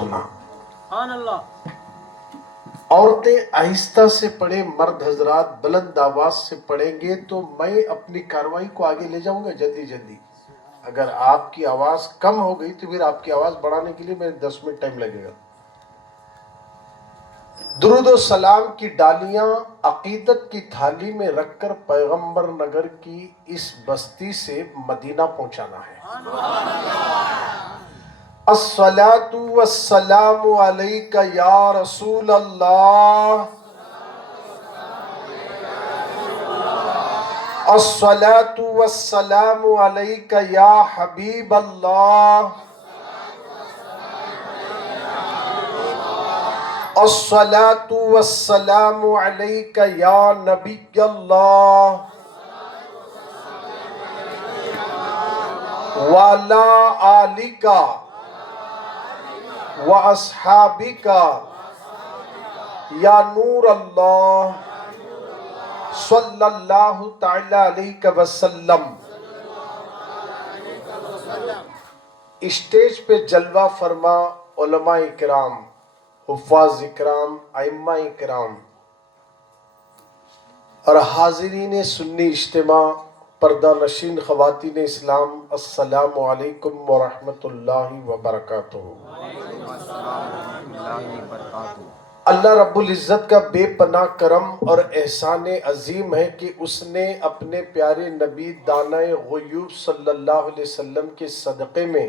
सुना। سبحان اللہ. عورتیں آہستہ سے پڑھیں، مرد حضرات بلند آواز سے پڑھیں گے تو میں اپنی کارروائی کو آگے لے جاؤں گا جلدی جلدی. اگر آپ کی آواز کم ہو گئی تو پھر آپ کی آواز بڑھانے کے لیے میرے 10 منٹ ٹائم لگے گا. درود و سلام کی ڈالیاں عقیدت کی تھالی میں رکھ کر پیغمبر نگر کی اس بستی سے مدینہ پہنچانا ہے. الصلاۃ والسلام علیک یا رسول اللہ، الصلاۃ والسلام علیک یا حبیب اللہ، الصلاۃ والسلام علیک یا نبی اللہ وعلی آلک واصحابک یا نور اللہ صلی اللہ تعالی علیہ وسلم. اسٹیج پہ جلوہ فرما علماء اکرام، حفاظ اکرام، ائمہ اکرام اور حاضرین سنی اجتماع، پردہ نشین خواتین اسلام، السلام علیکم ورحمۃ اللہ وبرکاتہ. اللہ رب العزت کا بے پناہ کرم اور احسان عظیم ہے کہ اس نے اپنے پیارے نبی دانۂ غیوب صلی اللہ علیہ وسلم کے صدقے میں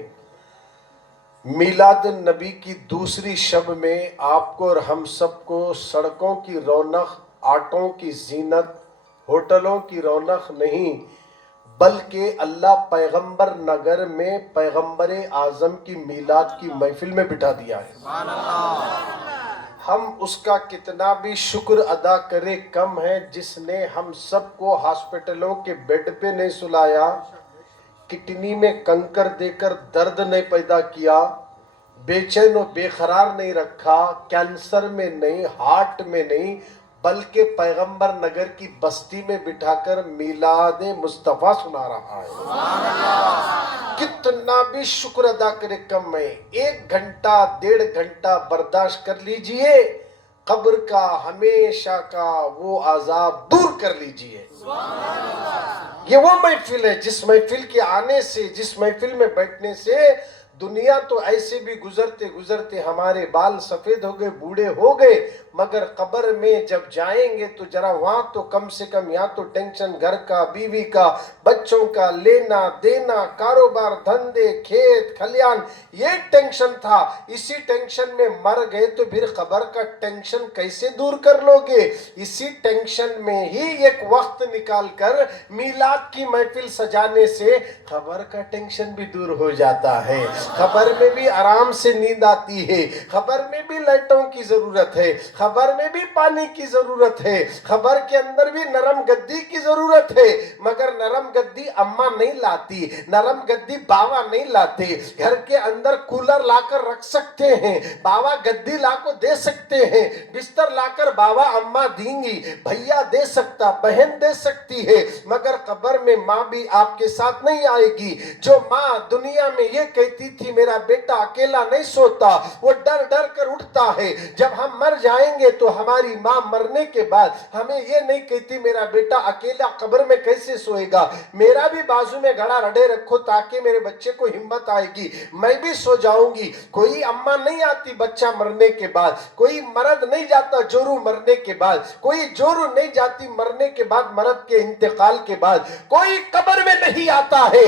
میلاد النبی کی دوسری شب میں آپ کو اور ہم سب کو سڑکوں کی رونق، آٹوں کی زینت، ہوٹلوں کی رونق نہیں بلکہ اللہ پیغمبر نگر میں پیغمبر اعظم کی میلاد کی محفل میں بٹھا دیا ہے. ہم اس کا کتنا بھی شکر ادا کرے کم ہے جس نے ہم سب کو ہاسپٹلوں کے بیڈ پہ نہیں سلایا، کڈنی میں کنکر دے کر درد نہیں پیدا کیا، بے چین و بے قرار نہیں رکھا، کینسر میں نہیں، ہارٹ میں نہیں بلکہ پیغمبر نگر کی بستی میں بٹھا کر میلاد مصطفیٰ سنا رہا ہے. کتنا بھی شکر ادا کرے کم ہے. 1 گھنٹہ 1.5 گھنٹہ برداشت کر لیجئے، قبر کا ہمیشہ کا وہ عذاب دور کر لیجئے. یہ وہ محفل ہے جس محفل کے آنے سے، جس محفل میں بیٹھنے سے دنیا تو ایسے بھی گزرتے گزرتے ہمارے بال سفید ہو گئے، بوڑھے ہو گئے، مگر قبر میں جب جائیں گے تو ذرا وہاں تو کم سے کم یہاں تو ٹینشن گھر کا، بیوی کا، بچوں کا، لینا دینا، کاروبار، دھندے، کھیت کھلیان، یہ ٹینشن تھا. اسی ٹینشن میں مر گئے تو پھر قبر کا ٹینشن کیسے دور کر لو گے؟ اسی ٹینشن میں ہی ایک وقت نکال کر میلاد کی محفل سجانے سے قبر کا ٹینشن بھی دور ہو جاتا ہے. قبر میں بھی آرام سے نیند آتی ہے، قبر میں بھی لائٹوں کی ضرورت ہے، قبر میں بھی پانی کی ضرورت ہے، قبر کے اندر بھی نرم گدی کی ضرورت ہے. مگر نرم گدی اماں نہیں لاتی، نرم گدی باوا نہیں لاتے. گھر کے اندر کولر لا کر رکھ سکتے ہیں، باوا گدی لا کو دے سکتے ہیں، بستر لا کر باوا اماں دیں گی، بھیا دے سکتا، بہن دے سکتی ہے. مگر قبر میں ماں بھی آپ کے ساتھ نہیں آئے گی. جو ماں دنیا میں یہ کہتی تھی میرا بیٹا اکیلا نہیں سوتا، وہ ڈر ڈر کر اٹھتا ہے. جب ہم مر جائیں گے تو ہماری ماں مرنے کے بعد ہمیں یہ نہیں کہتی میرا بیٹا اکیلا قبر میں کیسے سوئے گا، میرا بھی بازو میں گھڑا رڈے رکھو تاکہ میرے بچے کو ہمت آئے گی، میں بھی سو جاؤں گی. کوئی اماں نہیں آتی بچہ مرنے کے بعد، کوئی مرد نہیں جاتا جورو مرنے کے بعد، کوئی جورو نہیں جاتی مرنے کے بعد، مرد کے انتقال کے بعد کوئی قبر میں نہیں آتا ہے.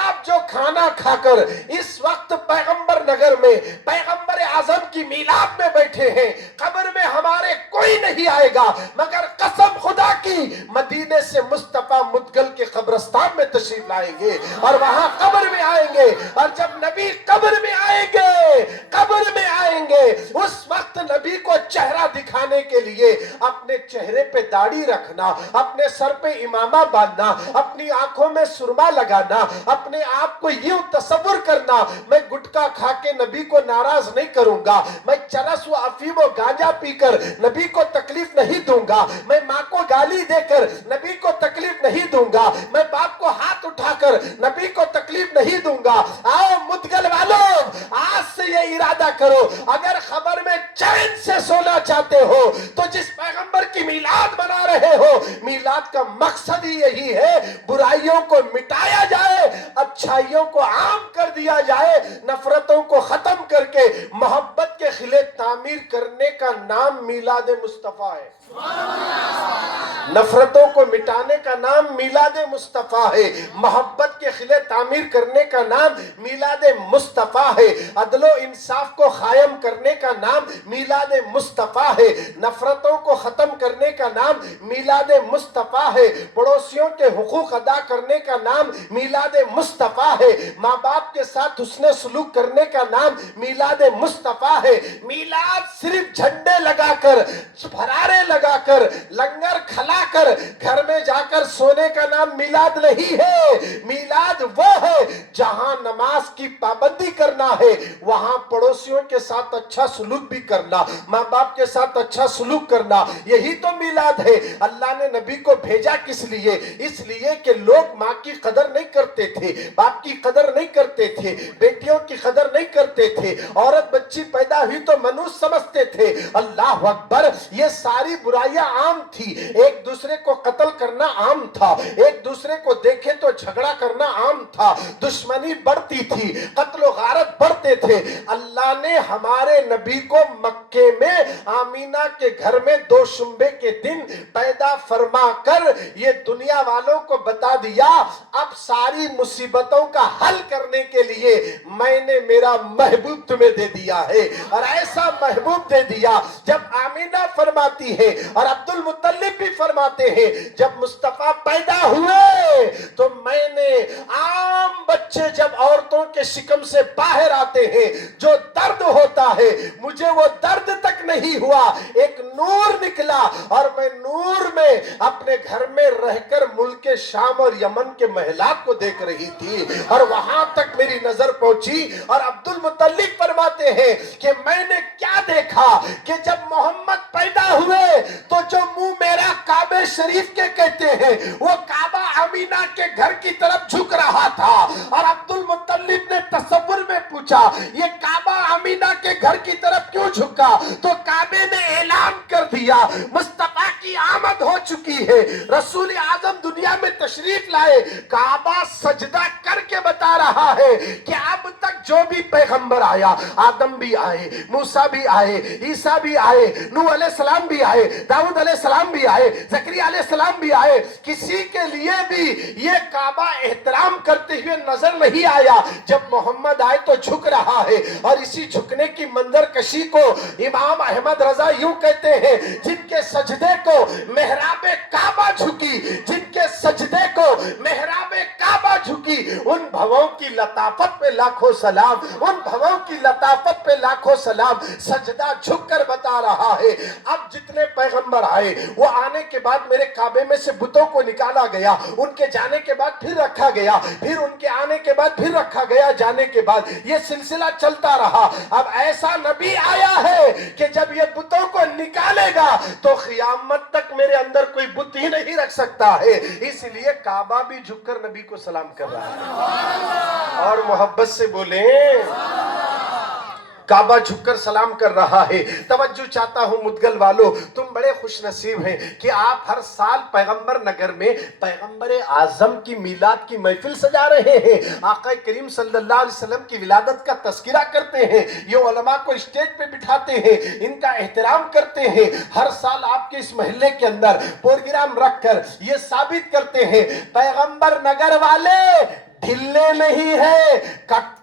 آپ جو کھانا کھا کر اس وقت پیغمبر نگر میں پیغمبر اعظم کی میلاد میں بیٹھے ہیں، قبر میں ہمارے کوئی نہیں آئے گا مگر قسم خدا کی مدینے سے مصطفیٰ مدگل کے قبرستان میں تشریف لائیں گے اور وہاں قبر میں آئیں گے. اور جب نبی قبر میں آئیں گے، قبر میں آئیں گے، اس وقت نبی नबी को चेहरा दिखाने के लिए अपने चेहरे पे दाढ़ी रखना, अपने सर पे इमामा बांधना, अपनी आंखों में सुरमा लगाना, अपने आप को यूं तसव्वुर करना, मैं गुटखा खा के नबी को नाराज नहीं करूंगा, मैं चरस व अफीम व गांजा पीकर नबी को तकलीफ नहीं दूंगा, मैं माँ को गाली देकर नबी को तकलीफ नहीं दूंगा, मैं बाप को हाथ उठाकर नबी को तकलीफ नहीं दूंगा। आओ मुदगल वालों, आज से ये इरादा करो, अगर खबर में चैन से सोना चाहते हो तो जिस पैगंबर की मीलाद मना रहे हो, मीलाद का मकसद ही यही है, बुराइयों को मिटाया जाए, अच्छाइयों को आम कर दिया जाए, नफरतों को खत्म करके मोहब्बत के खिले तामीर करने का नाम मीलाद मुस्तफा है। नफरतों को मिटाने का नाम मीलाद मुस्तफा है, मोहब्बत के खिले तामीर करने का नाम मीलाद मुस्तफा है, अदलो इंसाफ को कायम करने का नाम मीलाद मुस्तफा है, नफरतों को खत्म करने का नाम मीलाद मुस्तफा है, पड़ोसियों के हुकूक अदा करने का नाम मीलाद मुस्तफा है, माँ बाप के साथ हुस्न सलूक करने का नाम मीलाद मुस्तफा है। मीलाद सिर्फ झंडे लगाकर, फरारे लगाकर, लंगर खलाकर घर में जाकर सोने का नाम मीलाद नहीं है। मीलाद वो है जहां नमाज की पाबंदी करना है, वहां पड़ोसियों के साथ अच्छा सलूक भी करना, माँ बाप के साथ अच्छा सलूक करना, यही तो मीलाद है। अल्लाह ने नबी को भेजा किस लिए? इसलिए कि लोग माँ की कदर नहीं करते थे, बाप की कदर नहीं करते थे, बेटियों की कदर नहीं करते थे, औरत बच्ची पैदा हुई तो मनुष्य समझते थे। अल्लाह अकबर, ये सारी बुराइयां आम थी, एक दूसरे को कत्ल करना आम था, एक दूसरे को देखे तो झगड़ा करना आम था, दुश्मनी बढ़ती थी, कत्ल गारत बढ़ते थे। अल्लाह ने हमारे नबी को मक्के में आमीना के घर में दो शुम्बे के दिन पैदा फरमा कर ये दुनिया वालों को बता दिया, अब सारी मुसीबतों का हल करने के लिए मैंने मेरा महबूब तुम्हें दे दिया है। और ऐसा महबूब दे दिया, जब आमीना फरमाती है और अब्दुल मुत्तलिब भी फरमाते हैं, जब मुस्तफा पैदा हुए तो मैंने आम बच्चे जब औरतों के शिकम से बाहर आते हैं, जो दर्द होता है, मुझे वो दर्द तक नहीं हुआ, एक नूर निकला और मैं नूर में अपने घर में रहकर मुल्क शाम और यमन के महलात को देख रही थी और वहां तक मेरी नजर पहुंची। और अब्दुल मुत्तलिब फरमाते हैं कि मैंने क्या देखा कि जब मोहम्मद पैदा हुए तो जो मुंह मेरा काबे शरीफ के कहते हैं, वो काबा अमीना के घर की तरफ झुक रहा था। और अब्दुल मुत्तलिब ने तसव्वुर में पूछा, ये काबा अमीना के घर की तरफ क्यों झुका? तो काबे ने ऐलान कर दिया, मुस्तफा की आमद हो चुकी है, रसूल आजम दुनिया में तशरीफ लाए। काबा सजदा करके बता रहा है कि अब तक जो भी पैगंबर आया, आदम भी आए, मूसा भी आए, ईसा भी आए, नूह अलैहिस्सलाम भी आए, दाऊद अलैहिस्सलाम भी आए, ज़करिया अलैहिस्सलाम भी आए, किसी के लिए भी ये काबा एहतराम करते हुए नजर नहीं आया। जब मोहम्मद आए तो झुक रहा है। और इसी झुकने की मंजर कशी को इमाम अहमद रजा यूं कहते हैं, जिनके सजदे को मेहराबे काबा झुकी, जिनके सजदे को मेहराबे काबा झुकी, उन भवों की लताफत पे लाखों सलाम, उन भवों की लताफत पे लाखों सलाम। सजदा झुक कर बता रहा है। अब जितने पैगंबर आए, वो आने के बाद मेरे काबे में से बुतों को निकाला गया, उनके जाने के बाद फिर रखा गया, फिर उनके आने के बाद फिर रखा गया, जाने के बाद ये सिलसिला चलता रहा। अब ऐसा नबी आया है कि जब ये बुतों को निकालेगा तो क़यामत तक मेरे अंदर कोई बुत ही नहीं रख सकता है। इसलिए काबा भी झुककर नबी को सलाम कर रहा है। और मोहब्बत से बोले, काबा झुककर सलाम कर रहा है। तवज्जो चाहता हूं मुदगल वालों, तुम बड़े खुश नसीब हैं कि आप हर साल पैगंबर नगर में पैगंबर आजम की मीलाद की महफिल सजा रहे हैं, आका करीम सल्लल्लाहु अलैहि वसल्लम की विलादत का तस्किरा करते हैं, ये उलमा को स्टेज पे बिठाते हैं, इनका एहतराम करते हैं। हर साल आपके इस महल्ले के अंदर प्रोग्राम रखकर ये साबित करते हैं, पैगंबर नगर वाले ढिल्ले नहीं है,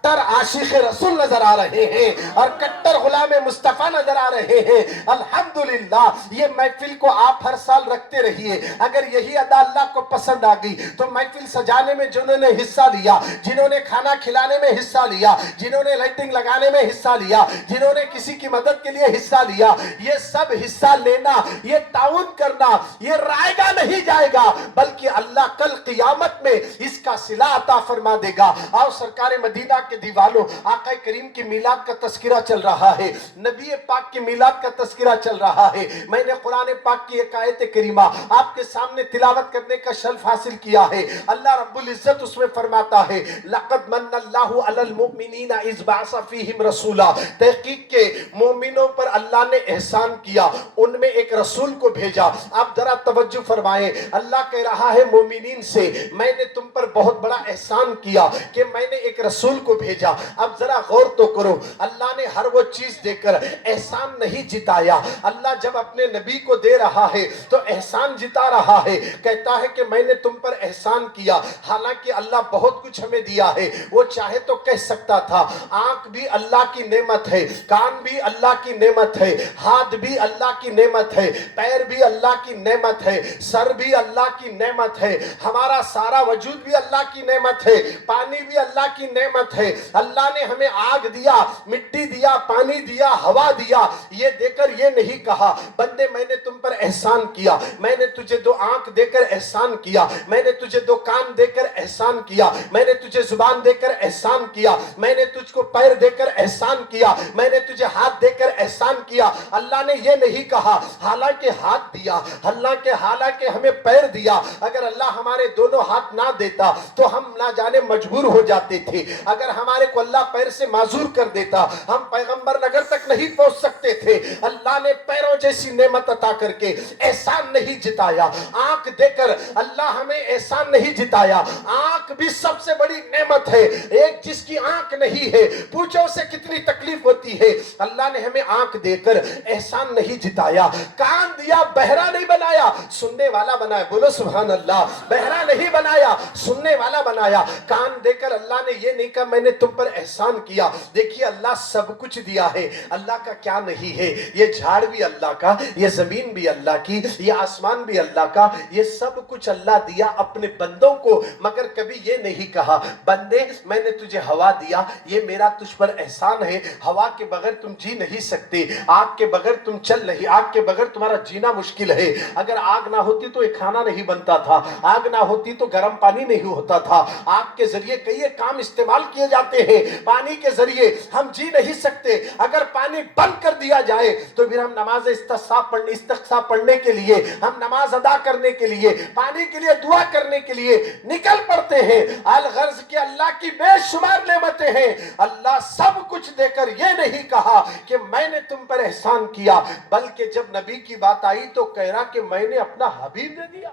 कट्टर आशिक रसूल नजर आ रहे हैं और कट्टर गुलाम मुस्तफा नजर आ रहे हैं। अल्हम्दुलिल्लाह ये महफिल को आप हर साल रखते रहिए। अगर यही अदा अल्लाह को पसंद आ गई तो महफिल सजाने में जिन्होंने हिस्सा लिया, जिन्होंने खाना खिलाने में हिस्सा लिया, जिन्होंने लाइटिंग लगाने में हिस्सा लिया, जिन्होंने किसी की मदद के लिए हिस्सा लिया, ये सब हिस्सा लेना, ये ताउन करना, ये रायगा नहीं जाएगा, बल्कि अल्लाह कल क़ियामत में इसका सिला अता फरमा देगा। और सरकार मदीना के दीवानों, आका करीम की मिलाद का तस्करा चल रहा है, नबी पाक की मिलाद का तस्करा चल रहा है। मैंने कुरान पाक की एक आयत करीमा आपके सामने तिलावत करने का शर्फ हासिल किया है। अल्लाह रब्बुल इज्जत उसमें फरमाता है, लक़द मन्नल्लाहु अलल मुमिनीना इज़ बअसा फ़ीहिम रसूला, तहकीक के मोमिनों पर अल्लाह ने एहसान किया, उनमें एक रसूल को भेजा। आप जरा तवज्जो फरमाएं, अल्लाह कह रहा है मोमिनीन से, मैंने तुम पर बहुत बड़ा एहसान किया कि मैंने एक रसूल को भेजा। अब जरा गौर तो करो, अल्लाह ने हर वो चीज देकर एहसान नहीं जिताया। अल्लाह जब अपने नबी को दे रहा है तो एहसान जिता रहा है, कहता है कि मैंने तुम पर एहसान किया। हालांकि अल्लाह बहुत कुछ हमें दिया है, वो चाहे तो कह सकता था आंख भी अल्लाह की नेमत है, कान भी अल्लाह की नेमत है, हाथ भी अल्लाह की नेमत है, पैर भी अल्लाह की नेमत है, सर भी अल्लाह की नेमत है, हमारा सारा वजूद भी अल्लाह की नेमत है, पानी भी अल्लाह की नेमत है। अल्लाह ने हमें आग दिया, मिट्टी दिया, पानी दिया, हवा दिया, ये देकर ये नहीं कहा बंदे मैंने तुम पर एहसान किया, मैंने तुझे दो आंख देकर एहसान किया, मैंने तुझे दो कान देकर एहसान किया, मैंने तुझे जुबान देकर एहसान किया, मैंने तुझको पैर देकर एहसान किया, मैंने तुझे हाथ देकर एहसान किया। अल्लाह ने ये नहीं कहा हालांकि हाथ दिया, हालांकि हमें पैर दिया, अगर अल्लाह हमारे दोनों हाथ ना देता तो हम ना जाने मजबूर हो जाते थे। अगर हमारे को अल्लाह पैर से माजूर कर देता हम पैगंबर नगर तक नहीं पहुंच सकते थे। अल्लाह ने पैरों जैसी नेमत अता करके एहसान नहीं जिताया, आंख देकर अल्लाह हमें एहसान नहीं जिताया। आंख भी सबसे बड़ी नेमत है, एक जिसकी आंख नहीं है पूछो उसे कितनी तकलीफ होती है। अल्लाह ने हमें आंख देकर एहसान नहीं जिताया। कान दिया, बहरा नहीं बनाया, सुनने वाला बनाया। बोलो सुभान अल्लाह। बहरा नहीं बनाया, सुनने वाला बनाया। कान देकर अल्लाह ने ये नहीं कहा मैंने तुम पर एहसान किया। देखिए अल्लाह सब कुछ दिया है, अल्लाह का क्या नहीं है। ये झाड़ भी अल्लाह का, ये जमीन भी अल्लाह की, ये आसमान भी अल्लाह का, ये सब कुछ अल्लाह दिया अपने बंदों को। मगर कभी ये नहीं कहा बंदे मैंने तुझे हवा दिया, ये मेरा तुझ पर एहसान है। हवा के बगैर तुम जी नहीं सकते, आग के बगैर तुम चल नहीं, आग के बगैर तुम्हारा जीना मुश्किल है। अगर आग ना होती तो एक खाना नहीं बनता था, आग ना होती तो गर्म पानी नहीं होता था। आग के जरिए कई काम इस्तेमाल किए जाते हैं, पानी के जरिए हम जी नहीं सकते। अगर पानी बंद कर दिया जाए तो फिर हम नमाज इस्तिस्का पढ़ने के लिए, हम नमाज अदा करने के लिए, पानी के लिए दुआ करने के लिए निकल पड़ते हैं। अल गर्ज के अल्लाह की बेशुमार नेमतें हैं। अल्लाह सब कुछ देकर ये नहीं कहा कि मैंने तुम पर एहसान किया, बल्कि जब नबी की बात आई तो कह रहा कि मैंने अपना हबीब दे दिया,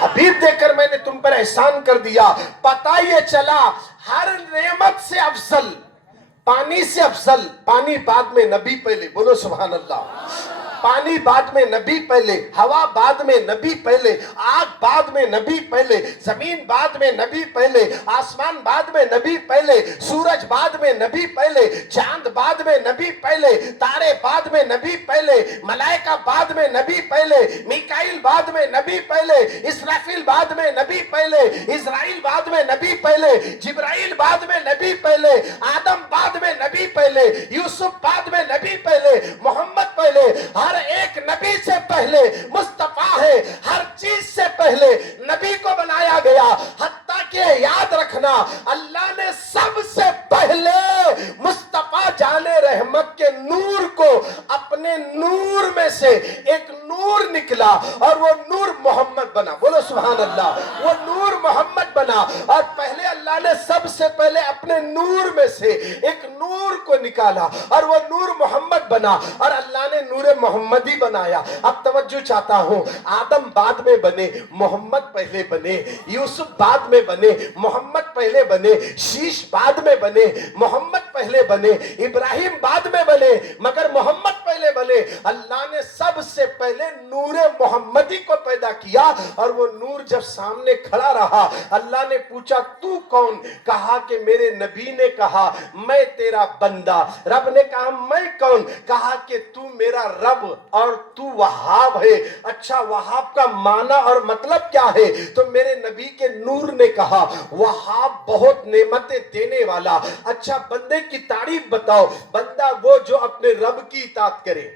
हबीब देकर मैंने तुम पर एहसान कर दिया। पता ये चला हर नेमत से अफजल, पानी से अफजल, पानी बाद में नबी पहले। बोलो सुभान अल्लाह। पानी बाद में नबी पहले, हवा बाद में नबी पहले, आग बाद में नबी पहले, जमीन बाद में नबी पहले, आसमान बाद में नबी पहले, सूरज बाद में नबी पहले, चांद बाद में नबी पहले, तारे बाद में नबी पहले, मलाइका बाद में नबी पहले, मिकाइल बाद में नबी पहले, इसराफील बाद में नबी पहले, इजराइल बाद में नबी पहले, जिब्राइल बाद में नबी पहले, आदम बाद में नबी पहले, यूसुफ बाद में नबी पहले, मोहम्मद पहले। हर एक नबी से पहले मुस्तफा है, हर चीज से पहले नबी को बनाया गया। हत्ता के याद रखना अल्लाह ने सबसे पहले मुस्तफा जाने रहमत के नूर को, अपने नूर में से एक नूर निकला और वो नूर मोहम्मद बना। बोलो सुभान अल्लाह। वो नूर मोहम्मद बना और पहले अल्लाह ने सबसे पहले अपने नूर में से एक नूर को निकाला और वो नूर मोहम्मद बना और अल्लाह ने नूर मोहम्मदी बनाया। अब तवज्जो चाहता हूं, आदम बाद में बने, मोहम्मद पहले बने, यूसुफ बाद में बने, मोहम्मद पहले बने, शीश बाद में बने, मोहम्मद पहले बने, इब्राहिम बाद में बने, मगर मोहम्मद पहले बने। अल्लाह ने सबसे पहले नूर मोहम्मदी को पैदा किया, और वो नूर जब सामने खड़ा रहा, अल्लाह ने पूछा तू कौन? कहा कि मेरे नबी ने कहा मैं तेरा बंदा। रब ने कहा मैं कौन? कहा कि तू मेरा रब और तू वहाब है। अच्छा, वहाब का माना और मतलब क्या है? तो मेरे नबी के नूर ने कहा वहाब बहुत नेमतें देने वाला। अच्छा, बंदे की तारीफ बताओ। बंदा वो जो अपने रब की इताअत करे,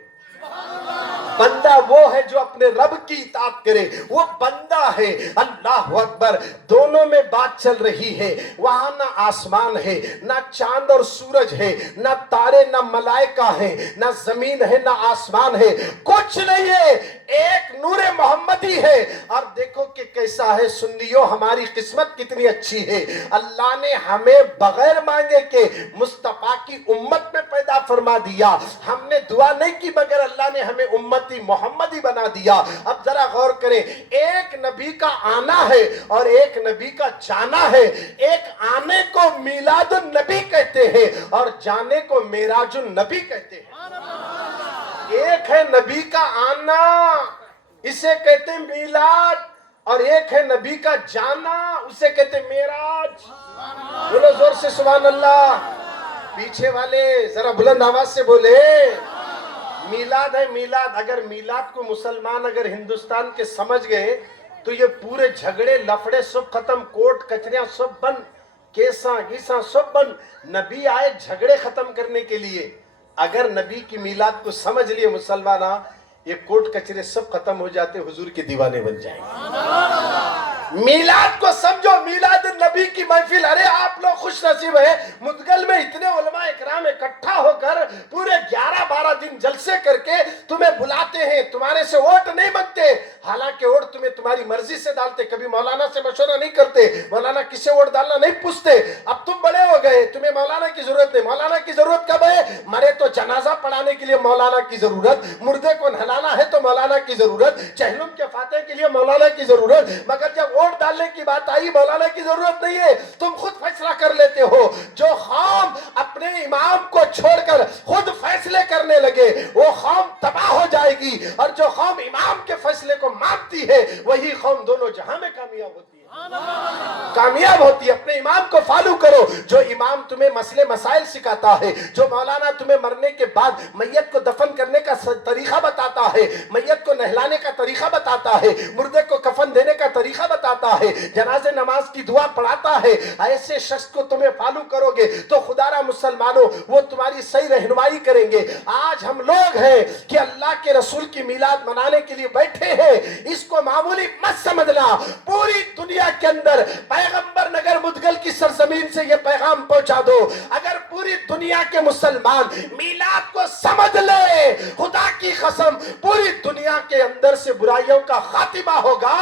बंदा वो है जो अपने रब की इताअत करे, वो बंदा है। अल्लाह अकबर। दोनों में बात चल रही है। वहां ना आसमान है, ना चांद और सूरज है, ना तारे, ना मलाइका है, ना जमीन है, ना आसमान है, कुछ नहीं है, एक नूरे मोहम्मदी है। और देखो कि कैसा है सुन्नियों, हमारी किस्मत कितनी अच्छी है। अल्लाह ने हमें बगैर मांगे के मुस्तफा की उम्मत में पैदा फरमा दिया। हमने दुआ नहीं की मगर अल्लाह ने हमें उम्मती मोहम्मदी बना दिया। अब जरा गौर करें, एक नबी का आना है और एक नबी का जाना है। एक आने को मीलादुन नबी कहते हैं और जाने को मेराजुन नबी कहते हैं। एक है नबी का आना, इसे कहते हैं मीलाद, और एक है नबी का जाना, उसे कहते हैं मेराज। बोलो जोर से सुभान अल्लाह। पीछे वाले जरा बुलंद आवाज से बोले। मीलाद है मीलाद। अगर मीलाद को मुसलमान अगर हिंदुस्तान के समझ गए तो ये पूरे झगड़े लफड़े सब खत्म, कोर्ट कचरियां सब बंद, केसा गीसा सब बंद। नबी आए झगड़े खत्म करने के लिए। अगर नबी की मीलाद को समझ लिए मुसलमान, ये कोर्ट कचरे सब खत्म हो जाते, हुजूर के दीवाने बन जाएंगे। मीलाद को समझो, मीलाद नबी की महफिल। अरे आप लोग खुश नसीब है, मुदगल में इतने उलमा इकराम इकट्ठा होकर पूरे 11-12 दिन जलसे करके तुम्हें बुलाते हैं, तुम्हारे से वोट नहीं मांगते। हालांकि वोट तुम्हें तुम्हारी मर्जी से डालते, कभी मौलाना से मशवरा नहीं करते, मौलाना किससे वोट डालना नहीं पूछते। अब तुम बड़े हो गए, तुम्हें मौलाना की जरूरत नहीं। मौलाना की जरूरत कब है? मरे तो जनाजा पढ़ाने के लिए मौलाना की जरूरत, मुर्दे को नहलाना है तो मौलाना की जरूरत, चहलुम के फाते के लिए मौलाना की जरूरत। मगर जब वोट डालने की बात आई, मौलाना की जरूरत नहीं है, तुम खुद फैसला कर लेते हो। जो कौम अपने इमाम को छोड़कर खुद फैसले करने लगे वो कौम तबाह हो जाएगी, और जो कौम इमाम के फैसले को मानती है वही कौम दोनों जहां में कामयाब होती है। कामयाब होती है। अपने इमाम को फॉलो करो। जो इमाम तुम्हें मसले मसाइल सिखाता है, जो मौलाना तुम्हें मरने के बाद मैयत को दफन करने का तरीका बताता है, मैयत को नहलाने का तरीका बताता है, मुर्दे को कफन देने का तरीका बताता है, जनाजे नमाज की दुआ पढ़ाता है, ऐसे शख्स को तुम्हें फॉलो करोगे तो खुदारा मुसलमानों वो तुम्हारी सही रहनुमाई करेंगे। आज हम लोग हैं कि अल्लाह के रसूल की मिलाद मनाने के लिए बैठे हैं, इसको मामूली मत समझना। पूरी दुनिया के अंदर पैगंबर नगर मुदगल की सरजमीन से ये पैगाम पहुंचा दो। अगर पूरी दुनिया के मुसलमान मिलाद को समझ ले, खुदा की कसम पूरी दुनिया के अंदर से बुराइयों का खातिमा होगा।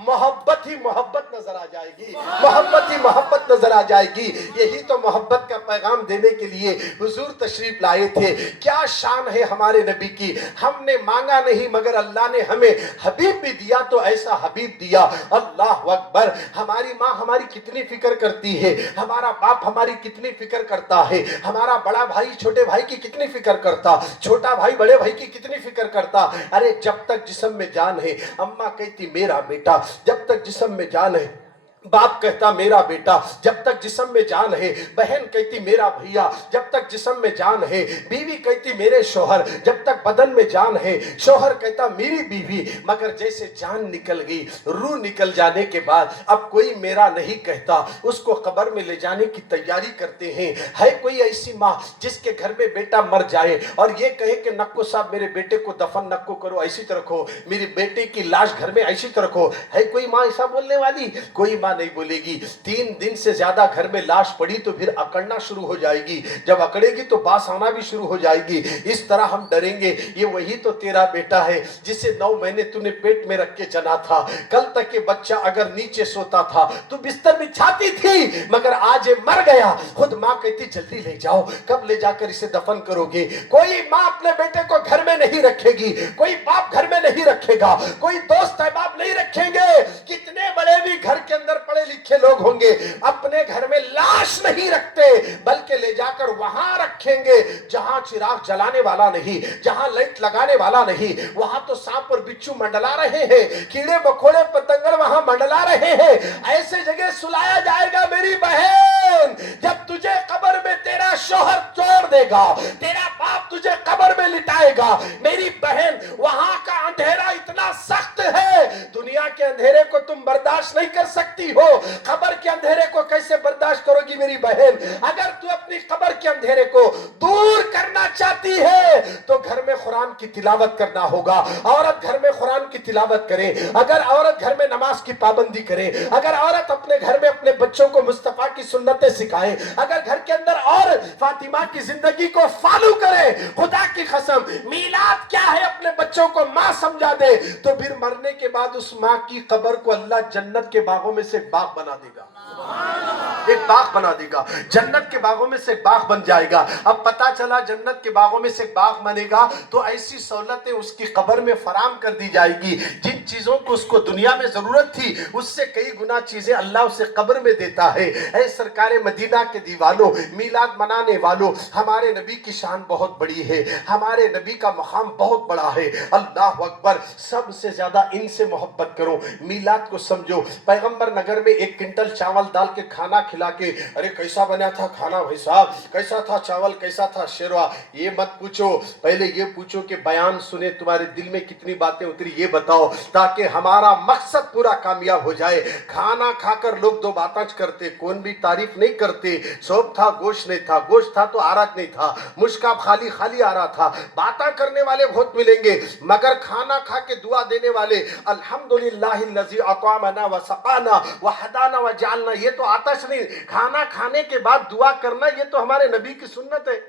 मोहब्बत ही मोहब्बत नजर आ जाएगी, मोहब्बत ही मोहब्बत नजर आ जाएगी। यही तो मोहब्बत का पैगाम देने के लिए हुजूर तशरीफ लाए थे। क्या शान है हमारे नबी की। हमने मांगा नहीं मगर अल्लाह ने हमें हबीब भी दिया, तो ऐसा हबीब दिया। अल्लाह अकबर। हमारी माँ हमारी कितनी फिक्र करती है, हमारा बाप हमारी कितनी फिक्र करता है, हमारा बड़ा भाई छोटे भाई की कितनी फिक्र करता, छोटा भाई बड़े भाई की कितनी फिक्र करता। अरे जब तक जिस्म में जान है, अम्मा कहती मेरा बेटा, जब तक जिस्म में जान है बाप कहता मेरा बेटा, जब तक जिस्म में जान है, बहन कहती मेरा भैया, जब तक जिस्म में जान है, बीवी कहती मेरे शोहर, जब तक बदन में जान है, शोहर कहता मेरी बीवी। मगर जैसे जान निकल गई, रूह निकल जाने के बाद अब कोई मेरा नहीं कहता, उसको कब्र में ले जाने की तैयारी करते हैं। है कोई ऐसी माँ जिसके घर में बेटा मर जाए और ये कहे कि नक्को साहब मेरे बेटे को दफन नक्को करो, ऐसी तरह रखो, मेरी बेटे की लाश घर में ऐसी तरह रखो। है कोई माँ ऐसा बोलने वाली? कोई माँ नहीं बोलेगी। 3 दिन से ज्यादा घर में लाश पड़ी तो फिर अकड़ना शुरू हो जाएगी, जब अकड़ेगी तो बास आना भी शुरू हो जाएगी। इस तरह हम डरेंगे, ये वही तो तेरा बेटा है जिसे 9 महीने तूने पेट में रख के जना था। कल तक के बच्चा अगर नीचे सोता था तो बिस्तर बिछाती थी, मगर आज ये मर गया। खुद माँ कहती जल्दी ले जाओ, कब ले जाकर इसे दफन करोगे? कोई माँ अपने बेटे को घर में नहीं रखेगी, कोई बाप घर में नहीं रखेगा, कोई दोस्त अहबाब नहीं रखेंगे। कितने کتنے بڑے بھی گھر کے اندر پڑھے لکھے لوگ ہوں گے اپنے گھر میں لاش نہیں رکھتے بلکہ لے جا کر وہاں رکھیں گے جہاں چراغ جلانے والا نہیں, جہاں لائٹ لگانے والا نہیں. وہاں تو سانپ اور بچھو منڈلا رہے ہیں, کیڑے مکوڑے پتنگڑ وہاں منڈلا رہے ہیں. ایسے جگہ سلایا جائے گا میری بہن جب تجھے قبر میں تیرا شوہر چھوڑ دے گا, تیرا باپ تجھے قبر میں لٹائے گا. میری بہن وہاں کا اندھیرا اتنا سخت ہے, دنیا کے اندھیرے کو تم برداشت نہیں کر سکتی ہو, قبر کے اندھیرے کو کیسے برداشت کرو گی میری بہن؟ اگر تو اپنی قبر کے اندھیرے کو دور کرنا چاہتی ہے تو گھر میں قرآن کی تلاوت کرنا ہوگا. عورت گھر میں قرآن کی تلاوت کرے, اگر عورت گھر میں نماز کی پابندی کرے, اگر عورت اپنے گھر میں اپنے بچوں کو مصطفیٰ کی سنتیں سکھائے, اگر گھر کے اندر اور فاطمہ کی زندگی کو فالو کرے, خدا کی قسم میلاد کیا ہے اپنے بچوں کو ماں سمجھا دے تو پھر مرنے کے بعد اس ماں کی قبر کو اللہ جنت کے باغوں میں سے ایک باغ بنا دے گا, ایک باغ بنا دے گا, جنت کے باغوں میں سے ایک باغ بن جائے گا. اب پتا چلا جنت کے باغوں میں سے ایک باغ بنے گا تو ایسی سہولتیں اس کی قبر میں فراہم کر دی جائے گی, جن چیزوں کو اس کو دنیا میں ضرورت تھی اس سے کئی گنا چیزیں اللہ اسے قبر میں دیتا ہے. اے سرکار مدینہ کے دیوانوں, میلاد منانے والوں, ہمارے نبی کی شان بہت بڑی ہے, ہمارے نبی کا مقام بہت بڑا ہے. اللہ اکبر, سب سے زیادہ ان سے محبت کرو, میلاد کو سمجھو. پیغمبر نگر میں 1 کنٹل چاول ڈال کے کھانا کھلا کے, ارے کیسا بنا تھا کھانا بھائی صاحب, کیسا تھا چاول, کیسا تھا شیروا, یہ مت پوچھو, پہلے یہ پوچھو کہ بیان سنے تمہارے دل میں کتنی باتیں اتری یہ بتاؤ تاکہ ہمارا مقصد پورا کامیاب ہو جائے. کھانا کھا کر لوگ دو باتیں کرتے, کون بھی تعریف نہیں کرتے, سوپ تھا گوشت نہیں تھا, گوشت تھا تو آرات نہیں تھا, مشکاب خالی خالی آ رہا تھا. باتیں کرنے والے بہت ملیں گے مگر کھانا کھا کے دعا دینے والے الحمدللہ الذی اطعمنا وسقانا وہدانا وجعلنا, یہ تو آتش نہیں, کھانا کھانے کے بعد دعا کرنا یہ تو ہمارے نبی کی سنت ہے.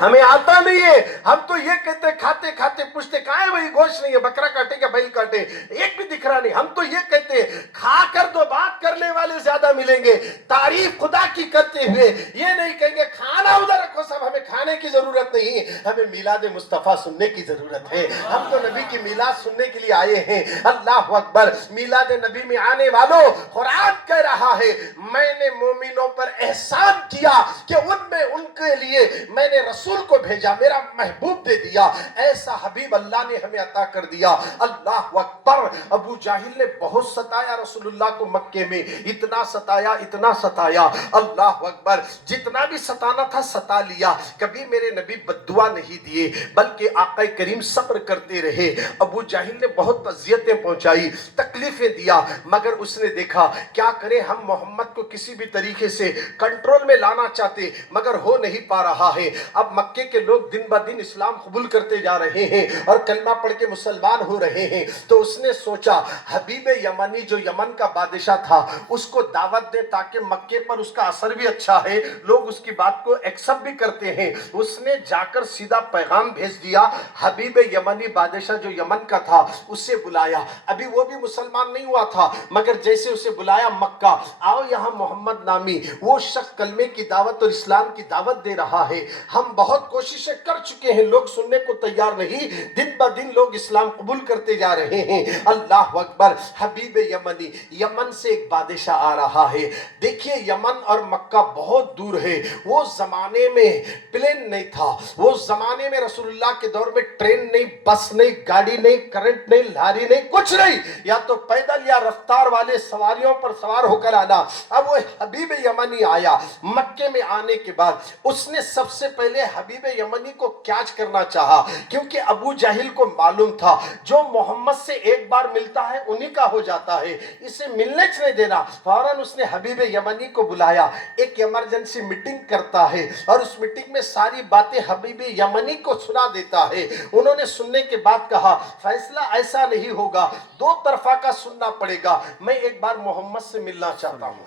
ہمیں آتا نہیں ہے, ہم تو یہ کہتے کھاتے کھاتے پوچھتے کہاں ہے بھائی گوشت نہیں ہے, بکرا کاٹے کیا بیل کاٹے, ایک بھی دکھ رہا نہیں. ہم تو یہ کہتے کھا کر دو بات کرنے والے زیادہ ملیں گے, تعریف خدا کی کرتے ہوئے. یہ نہیں کہیں گے کھانا ادھر رکھو صاحب, ہمیں کھانے کی ضرورت نہیں, ہمیں میلاد مصطفیٰ سننے کی ضرورت ہے. ہم تو نبی کی میلاد سننے کے لیے آئے ہیں. اللہ اکبر, میلاد نبی میں آنے والوں, قرآن کہہ رہا ہے میں نے مومنوں پر احسان کیا کہ ان کے لیے میں نے رسول کو بھیجا, میرا محبوب دے دیا, ایسا حبیب اللہ نے ہمیں عطا کر دیا. اللہ اکبر, ابو جاہل نے بہت ستایا رسول اللہ کو مکے میں, اتنا ستایا اتنا ستایا. اللہ اکبر, جتنا بھی ستانا تھا ستا لیا. کبھی میرے نبی بددعا نہیں دیے بلکہ آقا کریم صبر کرتے رہے. ابو جاہل نے بہت اذیتیں پہنچائی, تکلیفیں دیا, مگر اس نے دیکھا کیا کرے, ہم محمد کو کسی بھی طریقے سے کنٹرول میں لانا چاہتے مگر ہو نہیں پا رہا ہے. اب مکے کے لوگ دن بہ دن اسلام قبول کرتے جا رہے ہیں اور کلمہ پڑھ کے مسلمان ہو رہے ہیں. تو اس نے سوچا حبیب یمنی جو یمن کا بادشاہ تھا اس کو دعوت دے تاکہ مکے پر اس کا اثر بھی اچھا ہے, لوگ اس کی بات کو ایکسپٹ بھی کرتے ہیں. اس نے جا کر سیدھا پیغام بھیج دیا, حبیب یمنی بادشاہ جو یمن کا تھا اسے بلایا. ابھی وہ بھی مسلمان نہیں ہوا تھا مگر جیسے اسے بلایا مکہ, آؤ یہاں محمد نامی وہ شخص کلمے کی دعوت اور اسلام کی دعوت دے رہا ہے. ہم بہت کوششیں کر چکے ہیں, لوگ سننے کو تیار نہیں, دن بہ دن لوگ اسلام قبول کرتے جا رہے ہیں. اللہ اکبر, حبیب یمنی, یمن سے ایک بادشاہ آ رہا ہے. دیکھیے یمن اور مکہ بہت دور ہے. وہ زمانے میں پلین نہیں تھا, وہ زمانے میں رسول اللہ کے دور میں ٹرین نہیں, بس نہیں, گاڑی نہیں, کرنٹ نہیں, لاری نہیں, کچھ نہیں, یا تو پیدل یا رفتار والے سواریوں پر سوار ہو کر آنا. اب وہ حبیب یمنی آیا. مکے میں آنے کے بعد اس نے سب سے پہلے حبیب یمنی کو کیچ کرنا چاہا, کیونکہ ابو جہل کو معلوم تھا جو محمد سے ایک بار ملتا ہے انہی کا ہو جاتا ہے, اسے ملنے نہیں دینا. فوراً اس نے حبیب یمنی کو بلایا, ایک ایمرجنسی میٹنگ کرتا ہے اور اس میٹنگ میں ساری باتیں حبیب یمنی کو سنا دیتا ہے. انہوں نے سننے کے بعد کہا فیصلہ ایسا نہیں ہوگا, دو طرفہ کا سننا پڑے گا. میں ایک بار محمد سے ملنا چاہتا ہوں,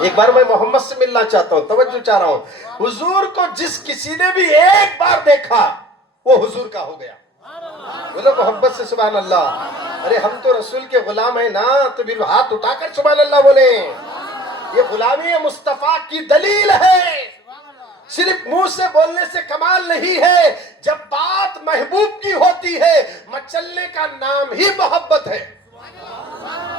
ایک بار میں محمد سے ملنا چاہتا ہوں, توجہ چاہ رہا ہوں. حضور کو جس کسی نے بھی ایک بار دیکھا وہ حضور کا ہو گیا. بولو محبت سے سبحان اللہ. ارے ہم تو رسول کے غلام ہیں نا, تو پھر ہاتھ اٹھا کر سبحان اللہ بولیں. یہ غلامی مصطفیٰ کی دلیل ہے, صرف منہ سے بولنے سے کمال نہیں ہے. جب بات محبوب کی ہوتی ہے, مچلنے کا نام ہی محبت ہے.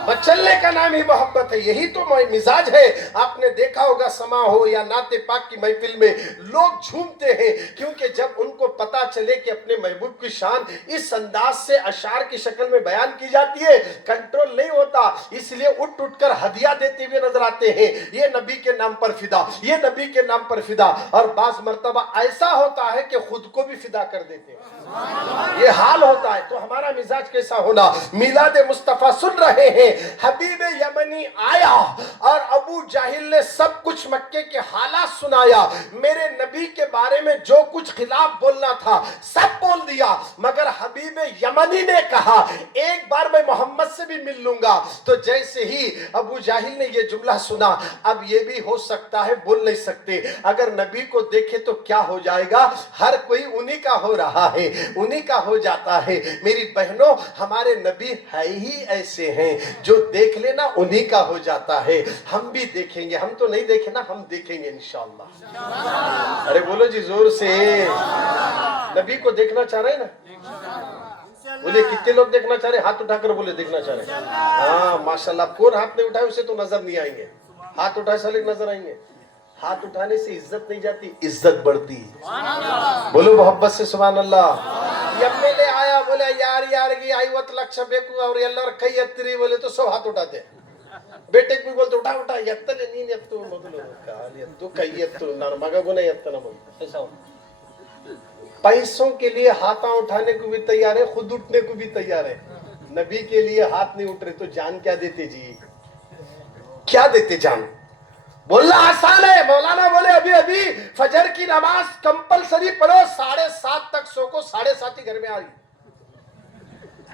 मचलने का नाम ही मोहब्बत है, यही तो मिजाज है। आपने देखा होगा समा हो या नाते पाक की महफिल में लोग झूमते हैं, क्योंकि जब उनको पता चले कि अपने महबूब की शान इस अंदाज से अशार की शक्ल में बयान की जाती है, कंट्रोल नहीं होता, इसलिए उठ उठ कर हदिया देते हुए नजर आते हैं। ये नबी के नाम पर फिदा, ये नबी के नाम पर फिदा, और बाज मर्तबा ऐसा होता है कि खुद को भी फिदा कर देते हैं। ये हाल होता है। तो हमारा मिजाज कैसा होना? मिलाद मुस्तफा सुन रहे हैं, हबीब यमनी आया और अबू जाहिल ने सब कुछ मक्के के हालात सुनाया, मेरे नबी के बारे में जो कुछ खिलाफ बोलना था सब बोल दिया, मगर हबीब यमनी ने कहा एक बार मैं मोहम्मद से भी मिल लूंगा। तो जैसे ही अबू जाहिल ने ये जुमला सुना, अब ये भी हो सकता है बोल नहीं सकते, अगर नबी को देखे तो क्या हो जाएगा, हर कोई उन्हीं का हो रहा है, उन्हीं का हो जाता है। मेरी बहनों, हमारे नबी है ही ऐसे हैं, जो देख लेना उन्हीं का हो जाता है। हम भी देखेंगे, हम तो नहीं देखे ना, हम देखेंगे इंशाअल्लाह। अरे बोलो जी जोर से, नबी को देखना चाह रहे हैं ना? बोले कितने लोग देखना चाह रहे? हाथ उठाकर बोले देखना चाह रहे। हाँ माशाल्लाह। कौन हाथ नहीं उठाए उसे तो नजर नहीं आएंगे, हाथ उठाए साले नजर आएंगे। हाथ उठाने से इज्जत नहीं जाती, इज्जत बढ़ती है। बोलो मोहब्बत से सुभान अल्लाह। एमएलए आया, बोले यार यार की 50 ಲಕ್ಷ ಬೇಕು ಅವ್ರು ಎಲ್ಲರೂ ಕೈ ಎತ್ತಿರಿ, बोले तो सब हाथ उठाते। बेटे भी बोलते उठा उठा, ಎತ್ತಲೆ ನೀನು ಎತ್ತು, ಮೊದಲು ಕಾಲು ಎತ್ತು, ಕೈ ಎತ್ತು, ನಾನು ಮಗಗುನೇ ಎತ್ತನ बोलते। ऐसा पैसों के लिए हाथ उठाने को भी तैयार है, खुद उठने को भी तैयार है। नबी के लिए हाथ नहीं उठ रहे तो जान क्या देते जी? क्या देते जान? बोलना आसान है। मौलाना बोले अभी अभी फजर की नमाज कंपलसरी पढ़ो, 7:30 तक सो को 7:30 ही घर में आ रही।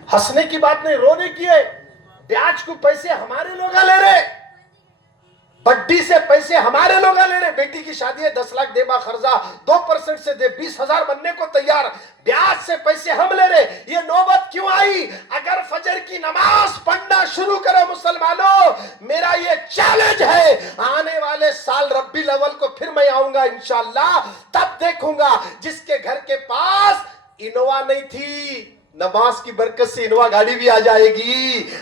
हंसने की बात नहीं, रोने की है। ब्याज को पैसे हमारे लोग ले रहे, बड्डी से पैसे हमारे लोग ले रहे। बेटी की शादी है, 10 लाख दे बा खर्चा, 2% से दे, 20,000 बनने को तैयार, ब्याज से पैसे हम ले रहे। ये नौबत क्यों आई? अगर फजर की नमाज पढ़ना शुरू करो मुसलमानों, मेरा ये चैलेंज है, आने वाले साल रब्बीउल अव्वल को फिर मैं आऊंगा इंशाअल्लाह, तब देखूंगा जिसके घर के पास इनोवा नहीं थी, नमाज की बरकत से इनोवा गाड़ी भी आ जाएगी,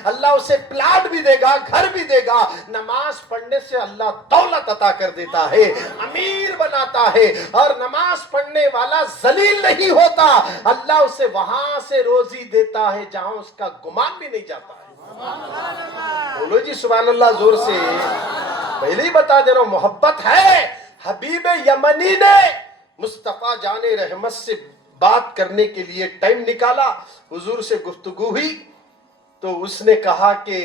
अल्लाह उसे प्लाट भी देगा, घर भी देगा। नमाज पढ़ने से अल्लाह दौलत अता कर देता है, अमीर बनाता है, और नमाज पढ़ने वाला जलील नहीं होता, अल्लाह उसे वहां से रोजी देता है जहां उसका गुमान भी नहीं जाता है। बोलो जी सुभान अल्लाह जोर से। पहले ही बता दे रहा हूं, मोहब्बत है। हबीब यमनी ने मुस्तफा जाने रहमत से बात करने के लिए टाइम निकाला, हुजूर से गुफ्तगू हुई, तो उसने कहा कि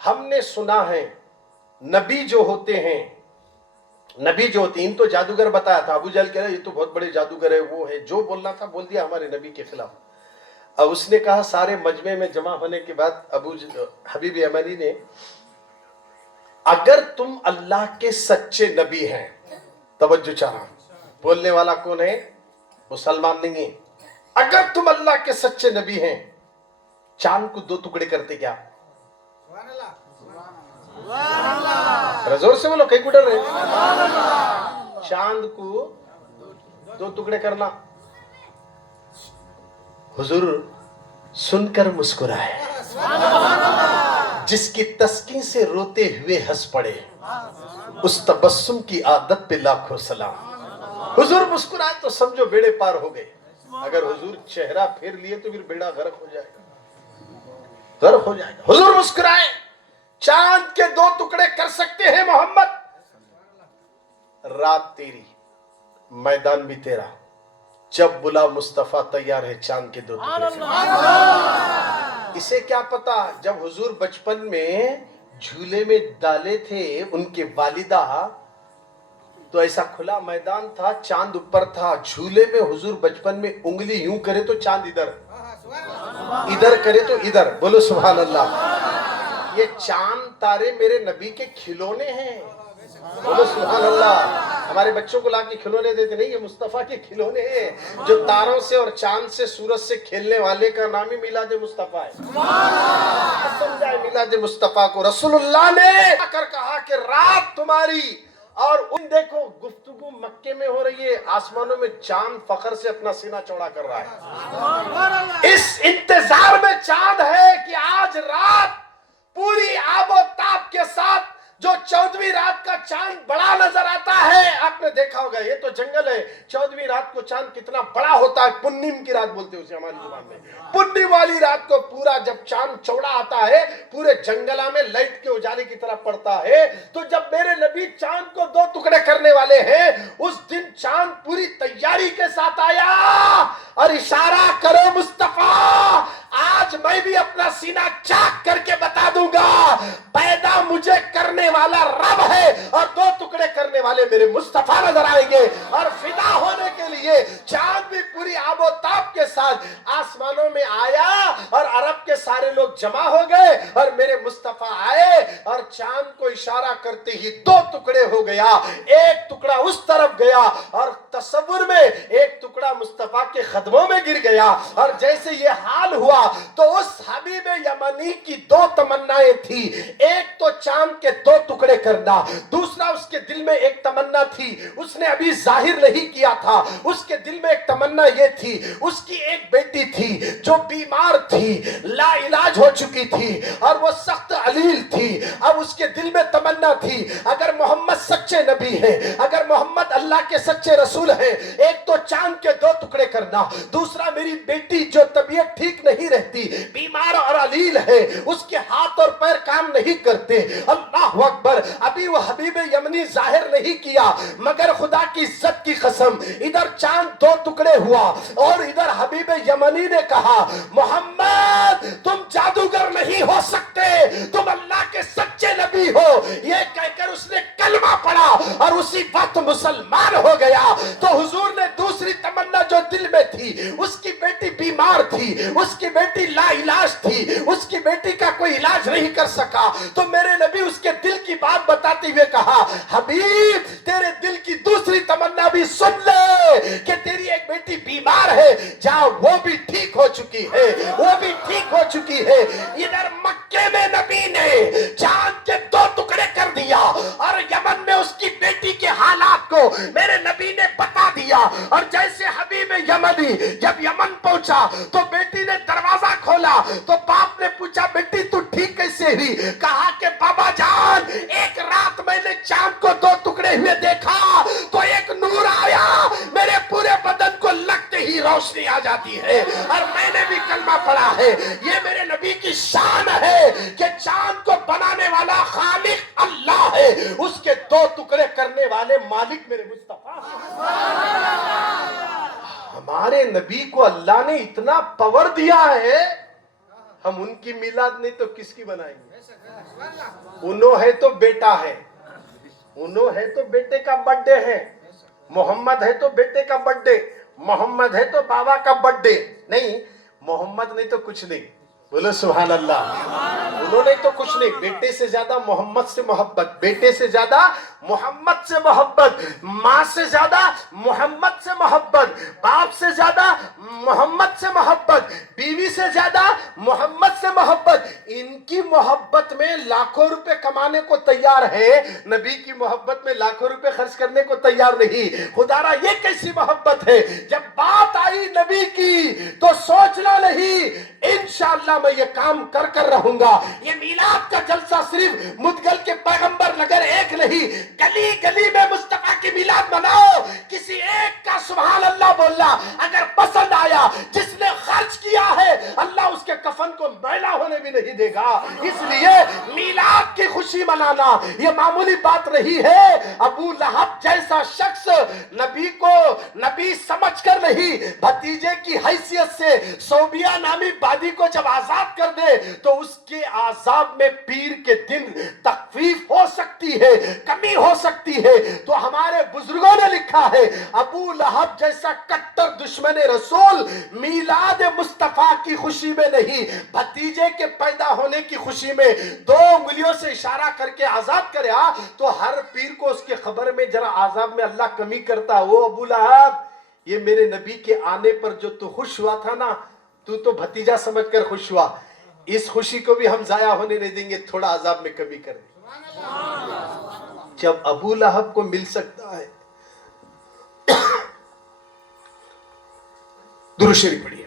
हमने सुना है नबी जो होते हैं, नबी जो होते हैं, इन तो जादूगर बताया था। अबू जहल कह रहे ये तो बहुत बड़े जादूगर है, वो है, जो बोलना था बोल दिया हमारे नबी के खिलाफ। अब उसने कहा, सारे मजमे में जमा होने के बाद हबीब यमनी ने, अगर तुम अल्लाह के सच्चे नबी हैं, तवज्जो चाहा, बोलने वाला कौन है? मुसलमान नहीं है। अगर तुम अल्लाह के सच्चे नबी हैं, चांद को 2 टुकड़े करते क्या? जोर से बोलो, कई कुटर रहे। चांद को 2 टुकड़े करना। हुजूर सुनकर मुस्कुराए, जिसकी तस्कीन से रोते हुए हंस पड़े, उस तबस्सुम की आदत पे लाखों सलाम। हुजूर मुस्कुराए तो समझो बेड़े पार हो गए, अगर हुजूर चेहरा फेर लिए तो फिर बेड़ा गर्क हो जाएगा, गर्क हो जाएगा। हुजूर मुस्कुराए, चांद के 2 टुकड़े कर सकते हैं मोहम्मद। रात तेरी, मैदान भी तेरा, जब बुला मुस्तफा तैयार है चांद के 2 टुकड़े। इसे क्या पता, जब हुजूर बचपन में झूले में डाले थे उनके वालिदा, तो ऐसा खुला मैदान था, चांद ऊपर था, झूले में हुजूर बचपन में उंगली यूं करे तो चांद इधर, इधर करे तो इधर। बोलो सुभान अल्लाह। ये चांद तारे मेरे नबी के खिलौने हैं। बोलो सुभान अल्लाह। हमारे बच्चों को लाके खिलौने देते नहीं, ये मुस्तफा के खिलौने हैं, जो तारों से और चांद से सूरज से खेलने वाले का नाम ही मिलाद मुस्तफा है। समझाए मिलाद मुस्तफा को। रसूलुल्लाह ने आकर कहा कि रात तुम्हारी, और उन देखो गुफ्तगू मक्के में हो रही है, आसमानों में चांद फखर से अपना सीना चौड़ा कर रहा है। इस इंतजार में चांद है कि आज रात पूरी आबोताब के साथ जो 14वीं रात का चांद बड़ा नजर आता है, आपने देखा होगा, ये तो जंगल है, 14वीं रात को चांद कितना बड़ा होता है, पुन्निम की रात बोलते हैं उसे हमारी जुबान में, पुन्निम वाली रात को पूरा जब चांद चौड़ा आता है, पूरे जंगला में लाइट के उजाले की तरह पड़ता है। तो जब मेरे नबी चांद को 2 टुकड़े करने वाले हैं, उस दिन चांद पूरी तैयारी के साथ आया और इशारा करो मुस्तफा, आज मैं भी अपना सीना चाक करके बता दूंगा, पैदा मुझे करने वाला रब है और 2 टुकड़े करने वाले मेरे मुस्तफा नजर आएंगे। और फिदा होने के लिए चांद भी पूरी आबोताब के साथ आसमानों में आया और अरब के सारे लोग जमा हो गए और मेरे मुस्तफा आए और चांद को इशारा करते ही 2 टुकड़े हो गया, एक टुकड़ा उस तरफ गया और तसव्वुर में एक टुकड़ा मुस्तफा के कदमों में गिर गया। और जैसे ये हाल हुआ तो उस हबीब यमनी की 2 तमन्नाएं थी, एक तो चांद के 2 टुकड़े करना, दूसरा उसके दिल में एक तमन्ना थी, उसने अभी जाहिर नहीं किया था, उसके दिल में एक तमन्ना ये थी, उसकी एक बेटी थी जो बीमार थी, ला इलाज हो चुकी थी और वो सख्त अलील थी। अब उसके दिल में तमन्ना थी, अगर मोहम्मद सच्चे नबी हैं, अगर मोहम्मद अल्लाह के सच्चे रसूल हैं, एक तो चांद के 2 टुकड़े करना, दूसरा मेरी बेटी जो तबीयत ठीक नहीं रहती, बीमार और अलील है, उसके हाथ और पैर काम नहीं करते, अल्लाह अकबर। अभी वो हबीब यमनी जाहिर नहीं किया, मगर खुदा की इज्जत की कसम, इधर चांद 2 टुकड़े हुआ और इधर हबीब यमनी ने कहा, मोहम्मद तुम जादूगर नहीं हो सकते, तुम अल्लाह के सच्चे नबी हो। ये कहकर उसने कलमा पढ़ा और उसी वक्त मुसलमान हो गया। तो हुजूर ने दूसरी तमन्ना जो दिल में थी, उसकी बेटी बीमार थी, उसकी बेटी लाइलाज थी, उसकी बेटी का कोई इलाज नहीं कर सका, तो मेरे नबी उसके दिल की बात बताते हुए कहा, हबीब तेरे दिल की दूसरी तमन्ना भी सुन ले कि तेरी एक बेटी बीमार है, जाओ वो भी ठीक हो चुकी है, वो भी ठीक हो चुकी है। इधर मक्के में नबी ने चांद के 2 टुकड़े कर दिया और यमन में उसकी बेटी के हालात को मेरे नबी ने बता दिया। और जैसे हबीब यमनी जब यमन पहुंचा तो बेटी ने दरवाजा खोला तो बाप ने पूछा, बेटी तू ठीक कैसे हुई? कहा कि बाबा जान, एक रात मैंने चांद को 2 टुकड़े हुए देखा तो एक नूर आया, मेरे पूरे बदन को लगते ही रोशनी आ जाती है और मैंने भी कलमा पढ़ा है। ये मेरे नबी की शान है कि चांद को बनाने वाला खालिक अल्लाह है, उसके 2 टुकड़े करने वाले मालिक मेरे मुस्तफा। हमारे नबी को अल्लाह ने इतना पावर दिया है, हम उनकी मिलाद नहीं तो किसकी बनाएंगे? उन्हों है तो बेटा है, उन्हों है तो बेटे का बर्थडे है, मोहम्मद है तो बेटे का बर्थडे, मोहम्मद है तो बाबा का बर्थडे नहीं, मोहम्मद नहीं तो कुछ नहीं। बोलो सुभान अल्लाह। उन्होंने तो कुछ नहीं, बेटे से ज्यादा मोहम्मद से मोहब्बत, बेटे से ज्यादा मोहम्मद से मोहब्बत, माँ से ज्यादा मोहम्मद से मोहब्बत, बाप से ज्यादा मोहम्मद से मोहब्बत, बीवी से ज्यादा मोहम्मद से मोहब्बत। इनकी मोहब्बत में लाखों रुपए कमाने को तैयार है, नबी की मोहब्बत में लाखों रुपए खर्च करने को तैयार नहीं। खुदारा ये कैसी मोहब्बत है? जब बात आई नबी की तो सोचना नहीं, इंशाअल्लाह मैं ये काम कर कर रहूंगा। ये मिलाद का जलसा सिर्फ मुदगल के पैगंबर नगर एक नहीं, गली गली में मुस्तफा की मिलाद मनाओ। किसी एक का सुभान अल्लाह बोलना अगर पसंद आया, जिसने खर्च किया है अल्लाह उसके कफन को मैला होने भी नहीं देगा। इसलिए मिलाद की खुशी मनाना ये मामूली बात नहीं है। अबू लहब जैसा शख्स नबी को नबी समझकर नहीं, भतीजे की हैसियत से सोबिया नामी बादी को जब आजाद कर दे तो उसके आजाब में पीर के दिन तकफीफ हो सकती है, कमी हो सकती है। तो हमारे बुजुर्गों ने लिखा है, अबू लहब जैसा कट्टर दुश्मन रसूल मिलाद मुस्तफा की खुशी में नहीं, भतीजे के पैदा होने की खुशी में 2 उंगलियों से इशारा करके आजाद करे। तो हर पीर को उसके खबर में जरा आजाब में अल्लाह कमी करता। वो अबू लहब, ये मेरे नबी के आने पर जो तू खुश हुआ था ना, तू तो भतीजा समझकर खुश हुआ, इस खुशी को भी हम जाया होने नहीं देंगे, थोड़ा अजाब में कमी कर देंगे। जब अबू लहब को मिल सकता है, दुरूद शरीफ पढ़िए।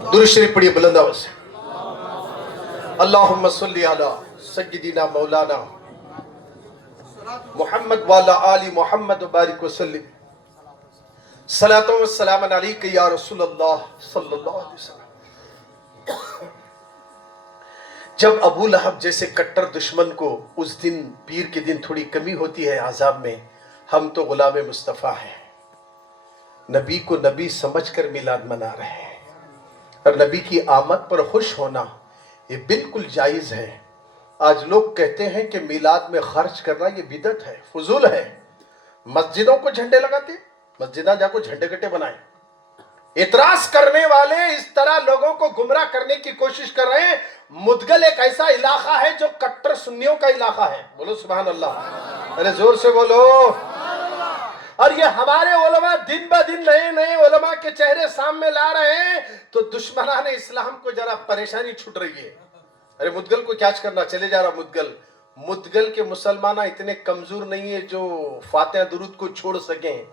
दुरूद शरीफ पढ़िए बुलंद आवाज से। अल्लाहुम्मा सल्ली अला सय्यिदिना मौलाना मुहम्मद वाला आली मुहम्मद बारिक वसल्लिम। सलातो व सलाम अलैका या रसूल अल्लाह सल्लल्लाहु अलैहि वसल्लम। जब अबू लहब जैसे कट्टर दुश्मन को उस दिन पीर के दिन थोड़ी कमी होती है आजाब में, हम तो गुलाम मुस्तफ़ा हैं, नबी को नबी समझकर मिलाद मना रहे हैं और नबी की आमद पर खुश होना ये बिल्कुल जायज़ है। आज लोग कहते हैं कि मिलाद में खर्च करना ये बिदत है, फजूल है। मस्जिदों को झंडे लगाते, मस्जिदा जाको झंडे कट्टे बनाए। इतराज करने वाले इस तरह लोगों को गुमराह करने की कोशिश कर रहे हैं। मुदगल एक ऐसा इलाका है जो कट्टर सुन्नियों का इलाका है। बोलो सुभान अल्लाह, अरे जोर से बोलो। और ये हमारे उलमा दिन ब दिन नए नए उलमा के चेहरे सामने ला रहे हैं, तो दुश्मनान इस्लाम को जरा परेशानी छूट रही है। अरे मुदगल को क्या करना, चले जा रहा मुदगल। मुदगल के मुसलमान इतने कमजोर नहीं है जो फातिहा दुरूद को छोड़ सकें।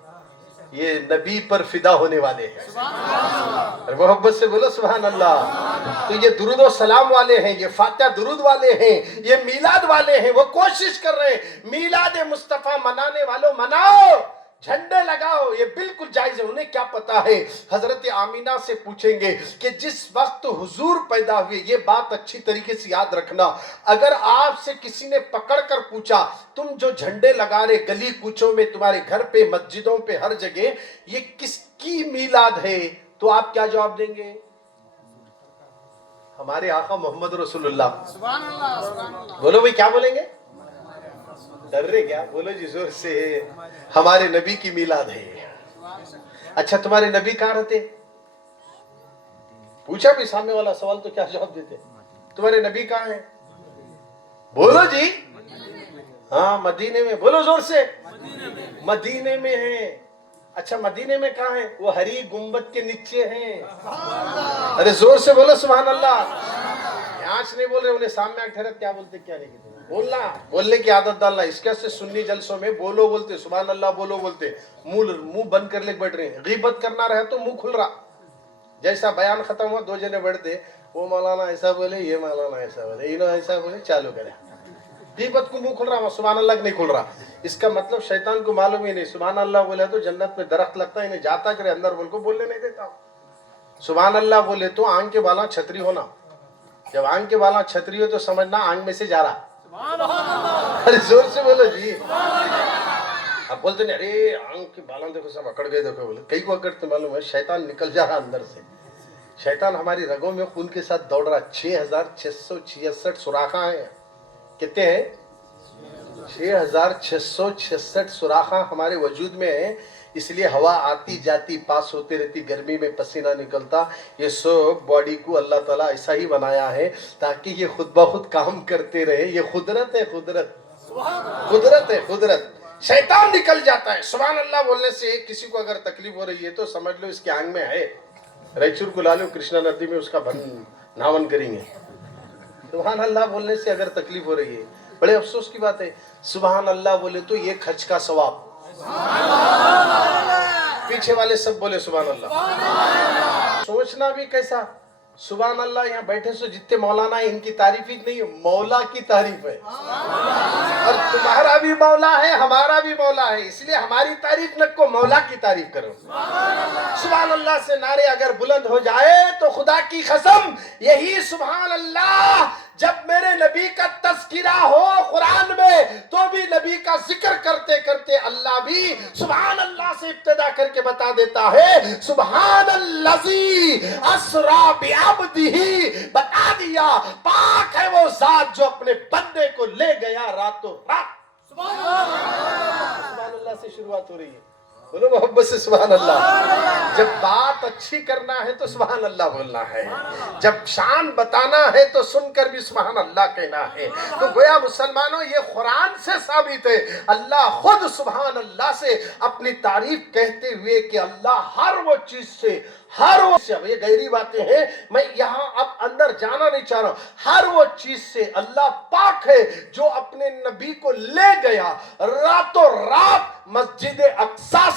ये नबी पर फिदा होने वाले हैं। अरे मोहब्बत से बोलो सुभान अल्लाह। तो ये दुरूद और सलाम वाले हैं, ये फातिहा दुरूद वाले हैं, ये मीलाद वाले हैं। वो कोशिश कर रहे हैं मीलाद मुस्तफ़ा मनाने वालों मनाओ, झंडे लगाओ, ये बिल्कुल जायज है। उन्हें क्या पता है, हजरत आमीना से पूछेंगे कि जिस वक्त हुजूर पैदा हुए, ये बात अच्छी तरीके से याद रखना, अगर आपसे किसी ने पकड़ कर पूछा तुम जो झंडे लगा रहे गली कूचों में, तुम्हारे घर पे, मस्जिदों पे, हर जगह, ये किसकी मीलाद है, तो आप क्या जवाब देंगे? हमारे आका मोहम्मद रसूलुल्लाह। बोलो भाई क्या बोलेंगे? डर रहे क्या? बोलो जी जोर से। हमारे नबी की मिलाद है। अच्छा तुम्हारे नबी कहाँ रहते? पूछा भी सामने वाला सवाल तो क्या जवाब देते? तुम्हारे नबी कहाँ हैं? बोलो जी। हाँ मदीने में। बोलो जोर से। मदीने में है। अच्छा मदीने में कहाँ है? वो हरी गुंबद के नीचे हैं। अरे जोर से बोलो सुभान अल्लाह। यहाँ से नहीं बोल रहे, उन्हें सामने आके ठहरे क्या बोलते क्या नहीं कहते। बोलना, बोलने की आदत डालना। इसके से सुन्नी जलसों में बोलो बोलते, सुभान अल्लाह बोलो बोलते, मुंह बंद कर ले बैठ रहे हैं। गीबत करना रहे तो मुंह खुल रहा। जैसा बयान खत्म हुआ दो जने बढ़ते, वो मौलाना ऐसा बोले, ये मौलाना ऐसा बोले, इन्हों ऐसा बोले, चालू करे। गीबत को मुंह खुल रहा, सुभान अल्लाह नहीं खुल रहा। इसका मतलब शैतान को मालूम ही नहीं, सुभान अल्लाह बोले तो जन्नत में दरख्त लगता है, इन्हें जाता करे अंदर बोल को बोलने नहीं देता। सुभान अल्लाह बोले तो आंख के बाला छतरी होना। जब आंख के बाला छतरी हो तो समझना आंख में से जा रहा। अरे जोर से बोलो जी। अब बोलते नहीं, अरे आंख के बालों देखो सब अकड़ गए, देखो बोले कई को अकड़ते मालूम है, शैतान निकल जा रहा अंदर से। शैतान हमारी रगों में खून के साथ दौड़ रहा। 6666 सुराखा है। कितने हैं? 6666 सुराखा हमारे वजूद में है। इसलिए हवा आती जाती पास होती रहती, गर्मी में पसीना निकलता। ये सब बॉडी को अल्लाह ताला ऐसा ही बनाया है ताकि ये खुद ब खुद काम करते रहे। ये खुदरत है, खुदरत, खुदरत है, खुदरत। शैतान निकल जाता है। सुभान अल्लाह बोलने से किसी को अगर तकलीफ हो रही है तो समझ लो इसके आंग में है। रायचूर को ला लो, कृष्णा नदी में उसका नावन करेंगे। सुभान अल्लाह बोलने से अगर तकलीफ हो रही है, बड़े अफसोस की बात है। सुभान अल्लाह बोले तो ये हज का सवाब। पीछे वाले सब बोले सुभान अल्लाह। सोचना भी कैसा, सुभान अल्लाह। यहाँ बैठे सो जितने मौलाना है इनकी तारीफ ही नहीं है, मौला की तारीफ है। और तुम्हारा भी मौला है, हमारा भी मौला है, इसलिए हमारी तारीफ न को मौला की तारीफ करो। सुभान अल्लाह से नारे अगर बुलंद हो जाए तो खुदा की कसम यही सुभान अल्लाह जब मेरे नबी का तज़किरा हो कुरान में तो भी नबी का जिक्र करते करते अल्लाह भी सुभान अल्लाह से इब्तिदा करके बता देता है। सुभान अल्लज़ी अस्रा बिअब्दिही, बता दिया पाक है वो जात जो अपने बंदे को ले गया रातों रात। सुभान अल्लाह से शुरुआत हो रही है। बोलो मोहब्बत से सुभान अल्लाह। जब बात अच्छी करना है तो सुभान अल्लाह बोलना है, जब शान बताना है तो सुनकर भी सुभान अल्लाह कहना है। तो गोया मुसलमानों ये कुरान से साबित है। अल्लाह खुद सुभान अल्लाह से अपनी तारीफ कहते हुए कि अल्लाह हर वो चीज से, ہر وہ، یہ گہری باتیں ہیں، میں یہاں اب اندر جانا نہیں چاہ رہا ہوں. ہر وہ چیز سے اللہ پاک ہے جو اپنے نبی کو لے گیا راتوں رات مسجد اقصی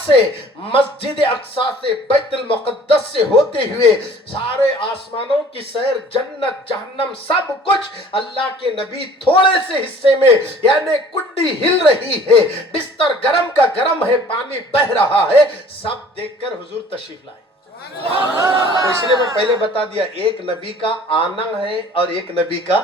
سے بیت المقدس سے ہوتے ہوئے سارے آسمانوں کی سیر، جنت جہنم سب کچھ اللہ کے نبی تھوڑے سے حصے میں، یعنی کنڈی ہل رہی ہے، بستر گرم کا گرم ہے، پانی بہ رہا ہے، سب دیکھ کر حضور تشریف لائے. تو اس لیے میں پہلے بتا دیا، ایک نبی کا آنا ہے اور ایک نبی کا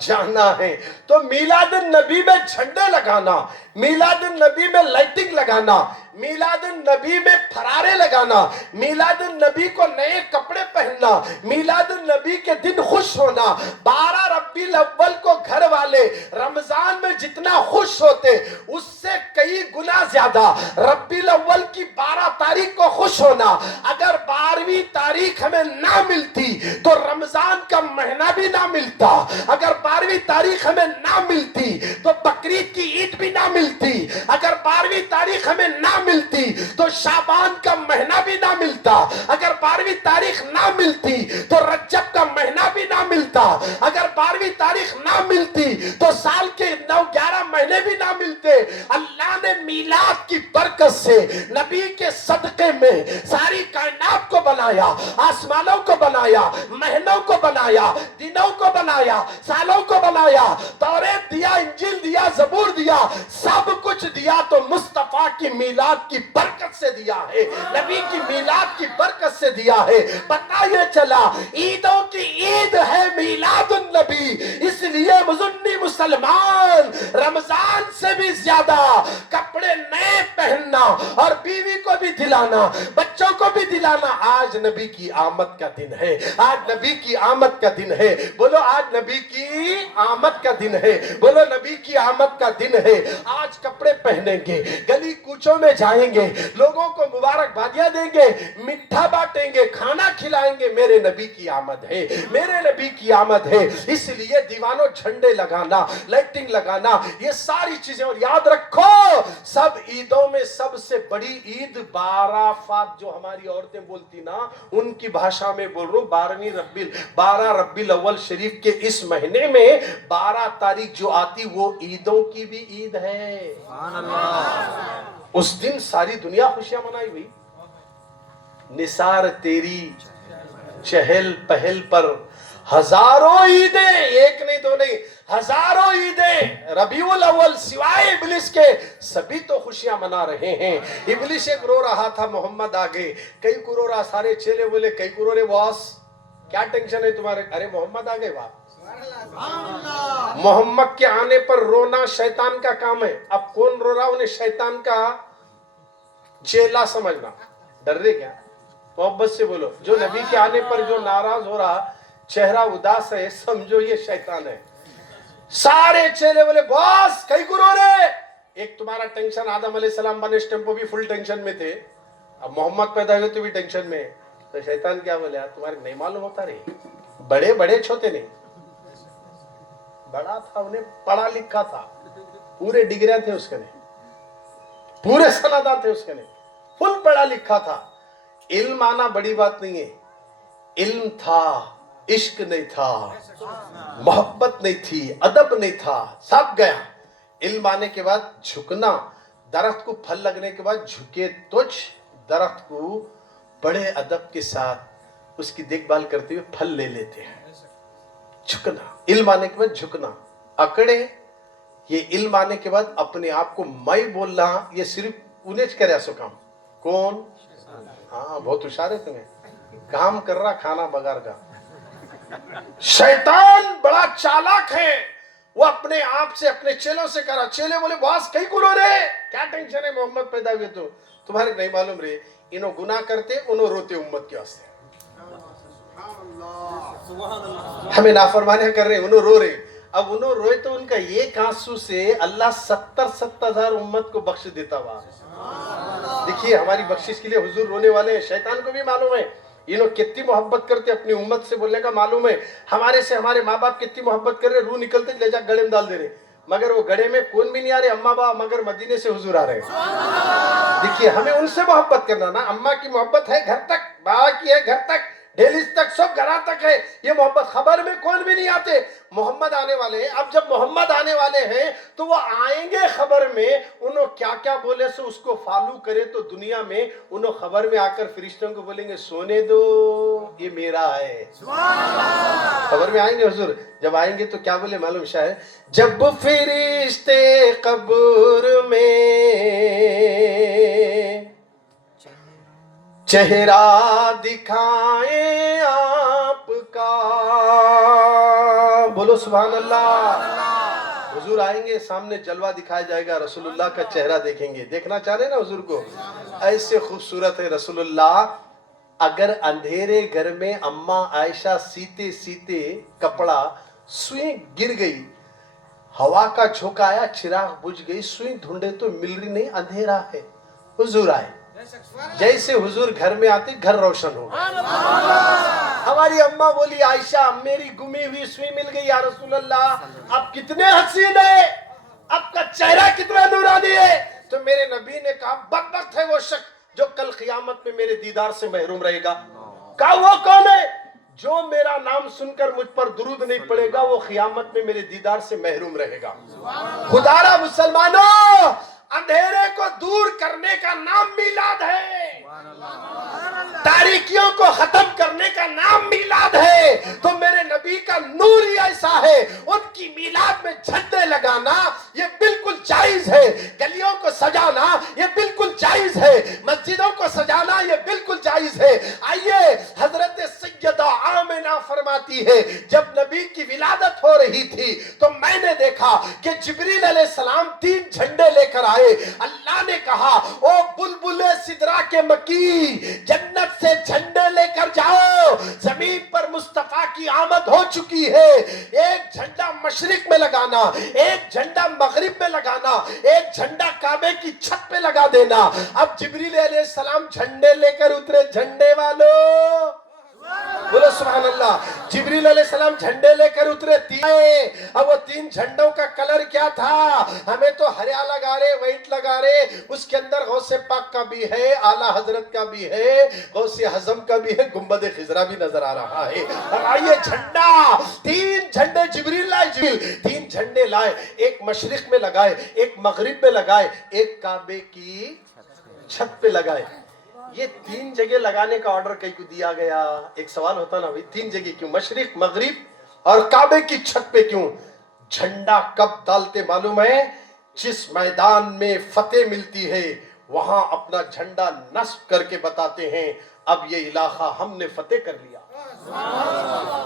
جانا ہے. تو میلاد النبی میں جھنڈے لگانا، میلاد النبی میں لائٹنگ لگانا، میلاد النبی میں پھرارے لگانا، میلاد النبی کو نئے کپڑے پہننا، میلاد النبی کے دن خوش ہونا. 12 ربیع الاول کو گھر والے رمضان میں جتنا خوش ہوتے اس سے کئی گنا زیادہ ربیع الاول کی 12 تاریخ کو خوش ہونا. اگر 12ویں تاریخ ہمیں نہ ملتی تو رمضان کا مہینہ بھی نہ ملتا. اگر 12ویں تاریخ ہمیں نہ ملتی تو بقرعید کی عید بھی نہ ملتی. اگر 12ویں تاریخ ہمیں نہ ملتی تو شعبان کا مہینہ بھی نہ ملتا. اگر 12ویں تاریخ نہ ملتی تو رجب کا مہینہ بھی نہ ملتا. اگر 12ویں تاریخ نہ ملتی تو سال کے 9-11 مہینے بھی نہ ملتے. اللہ نے میلاد کی برکت سے نبی کے صدقے میں ساری کائنات کو بنایا، آسمانوں کو بنایا، مہینوں کو بنایا، دنوں کو بنایا، سالوں کو بنایا، توریت دیا، انجیل دیا، زبور دیا، سب کچھ دیا تو مصطفیٰ کی میلاد کی برکت سے دیا ہے، نبی کی میلاد کی برکت سے دیا ہے. پتہ یہ چلا عیدوں کی عید ہے میلاد النبی. اس لیے مزنی مسلمان رمضان سے بھی زیادہ کپڑے نئے پہننا اور بیوی کو بھی دلانا، بچوں کو بھی دلانا. آج نبی کی آمد کا دن ہے، آج نبی کی آمد کا دن ہے. بولو آج نبی کی آمد کا دن ہے، بولو نبی کی آمد کا دن ہے. آج کپڑے پہنیں گے، گلی کوچوں میں جائیں گے، لوگوں کو مبارکبادیاں دیں گے، میٹھا بانٹیں گے، کھانا کھلائیں گے. میرے نبی کی آمد ہے، میرے نبی کی آمد ہے. اس لیے دیوانوں جھنڈے لگانا، لائٹنگ لگانا، یہ ساری چیزیں. اور یاد رکھو سب عیدوں میں سب سے بڑی عید 12 فات جو ہماری عورتیں بولتی نا، ان کی بھاشا میں بول رہا ہوں. 12 ربیع الاول شریف کے اس مہینے میں 12 تاریخ جو آتی وہ عیدوں کی بھی عید ہے. اس دن ساری دنیا خوشیاں منائی ہوئی. نثار تیری چہل پہل پر ہزاروں عیدیں، ایک نہیں دو نہیں، ہزاروں عیدیں. ربیع الاول سوائے ابلیس کے سبھی تو خوشیاں منا رہے ہیں. ابلیس ایک رو رہا تھا محمد آگے، کئی کو رو رہا. سارے چیلے بولے کئی کو رو رہے، باس کیا ٹینشن ہے تمہارے؟ ارے محمد آگے باپ. محمد کے آنے پر رونا شیطان کا کام ہے. اب کون رو رہا؟ انہیں شیطان کا چیلا سمجھنا. ڈر رہے کیا؟ محبت سے بولو. جو نبی کے آنے پر جو ناراض ہو رہا، چہرہ اداس ہے، سمجھو یہ شیطان ہے. سارے چیلے بولے باس کئی کو رو رہے؟ ایک تمہارا ٹینشن، آدم علیہ السلام بنے ٹیمپو بھی فل ٹینشن میں تھے، اب محمد پیدا ہوئے تو بھی ٹینشن میں. تو شیطان کیا بولے؟ تمہارے نہیں معلوم ہوتا رہی، بڑے بڑے چھوٹے نہیں، بڑا تھا، انہیں پڑھا لکھا تھا، پورے ڈگریاں تھے اس کے نے، پورے سندات تھے اس کے نے، فل پڑھا لکھا تھا. علم آنا بڑی بات نہیں ہے. علم تھا، عشق نہیں تھا، محبت نہیں تھی، ادب نہیں تھا، سب گیا. علم آنے کے بعد جھکنا، درخت کو پھل لگنے کے بعد جھکے تجھ درخت کو بڑے ادب کے ساتھ اس کی دیکھ بھال کرتے ہوئے پھل لے لیتے ہیں. جھکنا، علم آنے کے بعد جھکنا. اکڑے، یہ علم آنے کے بعد اپنے آپ کو میں بولنا، یہ صرف انہیں کریا سو کام. کون؟ ہاں بہت ہوشیار ہے تمہیں، کام کر رہا کھانا بگار کا. شیطان بڑا چالاک ہے، وہ اپنے آپ سے اپنے چیلوں سے کرا. چیلے بولے باس کئی کو رو رہے؟ کیا ٹینشن ہے؟ محمد پیدا ہوئے تو تمہارے نہیں معلوم رہے. انہوں گناہ کرتے، انہوں روتے امت کے واسطے. ہمیں نافرمانیاں کر رہے، انہوں رو رہے. اب انہوں روئے تو ان کا ایک آنسو سے اللہ 70,000 امت کو بخش دیتا ہوا. دیکھیے ہماری بخشش کے لیے حضور رونے والے ہیں. شیطان کو بھی معلوم ہے انہوں کتنی محبت کرتے، اپنی امت سے بولنے کا معلوم ہے. ہمارے سے ہمارے ماں باپ کتنی محبت کر رہے، روح نکلتے لے جا گڑے میں ڈال دے رہے، مگر وہ گڑے میں کون بھی نہیں آ رہے اماں باپ، مگر مدینے سے حضور آ رہے. دیکھیے ہمیں ان سے محبت کرنا نا. اماں کی محبت ہے گھر تک، बाकी है घर तक, डेलीज तक, सब घरा तक है। ये मोहम्मद, खबर में कौन भी नहीं आते, मोहम्मद आने वाले हैं। अब जब मोहम्मद आने वाले हैं तो वो आएंगे खबर में, उन्होंने क्या क्या बोले सो उसको फॉलो करे तो दुनिया में उन्होंने खबर में आकर फरिश्तों को बोलेंगे सोने दो, ये मेरा है। खबर में आएंगे हुजूर, जब आएंगे तो क्या बोले मालूम शायद, जब फरिश्ते कब्र में चेहरा दिखाए आपका, बोलो सुभान अल्लाह। हुजूर आएंगे, सामने जलवा दिखाया जाएगा, रसूलुल्लाह का चेहरा देखेंगे। देखना चाह रहे ना हुजूर को, ऐसे खूबसूरत है रसूलुल्लाह। अगर अंधेरे घर में अम्मा आयशा सीते सीते कपड़ा, सुई गिर गई, हवा का झोंका आया, चिराग बुझ गई, सुई ढूंढे तो मिल रही नहीं, अंधेरा है। हुजूर आए, जैसे हुजूर घर में आते घर रोशन हो गया। हमारी अम्मा बोली आयशा मेरी गुमी हुई सुई मिल गई या रसूल अल्लाह, अब कितने हसीन है, आपका चेहरा कितना नूरानी है। तो मेरे नबी ने कहा बदबख्त है वो शख्स जो कल क़यामत में मेरे दीदार से महरूम रहेगा। कहा वो कौन है, जो मेरा नाम सुनकर मुझ पर दुरूद नहीं पड़ेगा वो क़यामत में मेरे दीदार से महरूम रहेगा। खुदारा मुसलमानों, अंधेरे को दूर करने का नाम मिलाद है, तारीकियों को खत्म करने का नाम मिलाद है। तो मेरे नबी का नूर ही ऐसा है, उनकी मिलाद में झंडे लगाना ये बिल्कुल जायज है, गलियों को सजाना ये बिल्कुल जायज है, मस्जिदों को सजाना ये बिल्कुल जायज है। आइए, हजरत सैयदा आमिना फरमाती है जब नबी की विलादत हो रही थी तो मैंने देखा कि जिब्रील अलैहिस्सलाम 3 झंडे लेकर आए। अल्लाह ने कहा ओ बुलबुले सिदरा के मकी, जन्नत से झंडे लेकर जाओ, जमीन पर मुस्तफा की आमद हो चुकी है। एक झंडा मशरिक में लगाना, एक झंडा मगरिब में लगाना, एक झंडा काबे की छत पे लगा देना। अब जिब्रील अलैहिस्सलाम झंडे लेकर उतरे, झंडे वालों बोलो सुभान अल्लाह। जिब्रील अलैहिस्सलाम झंडे लेकर उतरे, 3। अब वो 3 झंडों का कलर क्या था, हमें तो हरा लगा रहे, व्हाइट लगा रहे, उसके अंदर गौसे पाक का भी है, आला हजरत का भी है, गौसे हजम का भी है, गुंबद खिजरा भी नजर आ रहा है। अब आइए झंडा, 3 झंडे जिब्रील लाए, जिब्रील 3 झंडे लाए, एक मशरिक में लगाए, एक मगरिब में लगाए, एक काबे की छत पे लगाए। ये 3 जगह लगाने का ऑर्डर कहीं को दिया गया। एक सवाल होता ना भाई, 3 जगह क्यों, मशरिक मगरिब और काबे की छत पे क्यों? झंडा कब डालते मालूम है, जिस मैदान में फतेह मिलती है वहां अपना झंडा नस्ब करके बताते हैं अब ये इलाका हमने फतेह कर लिया,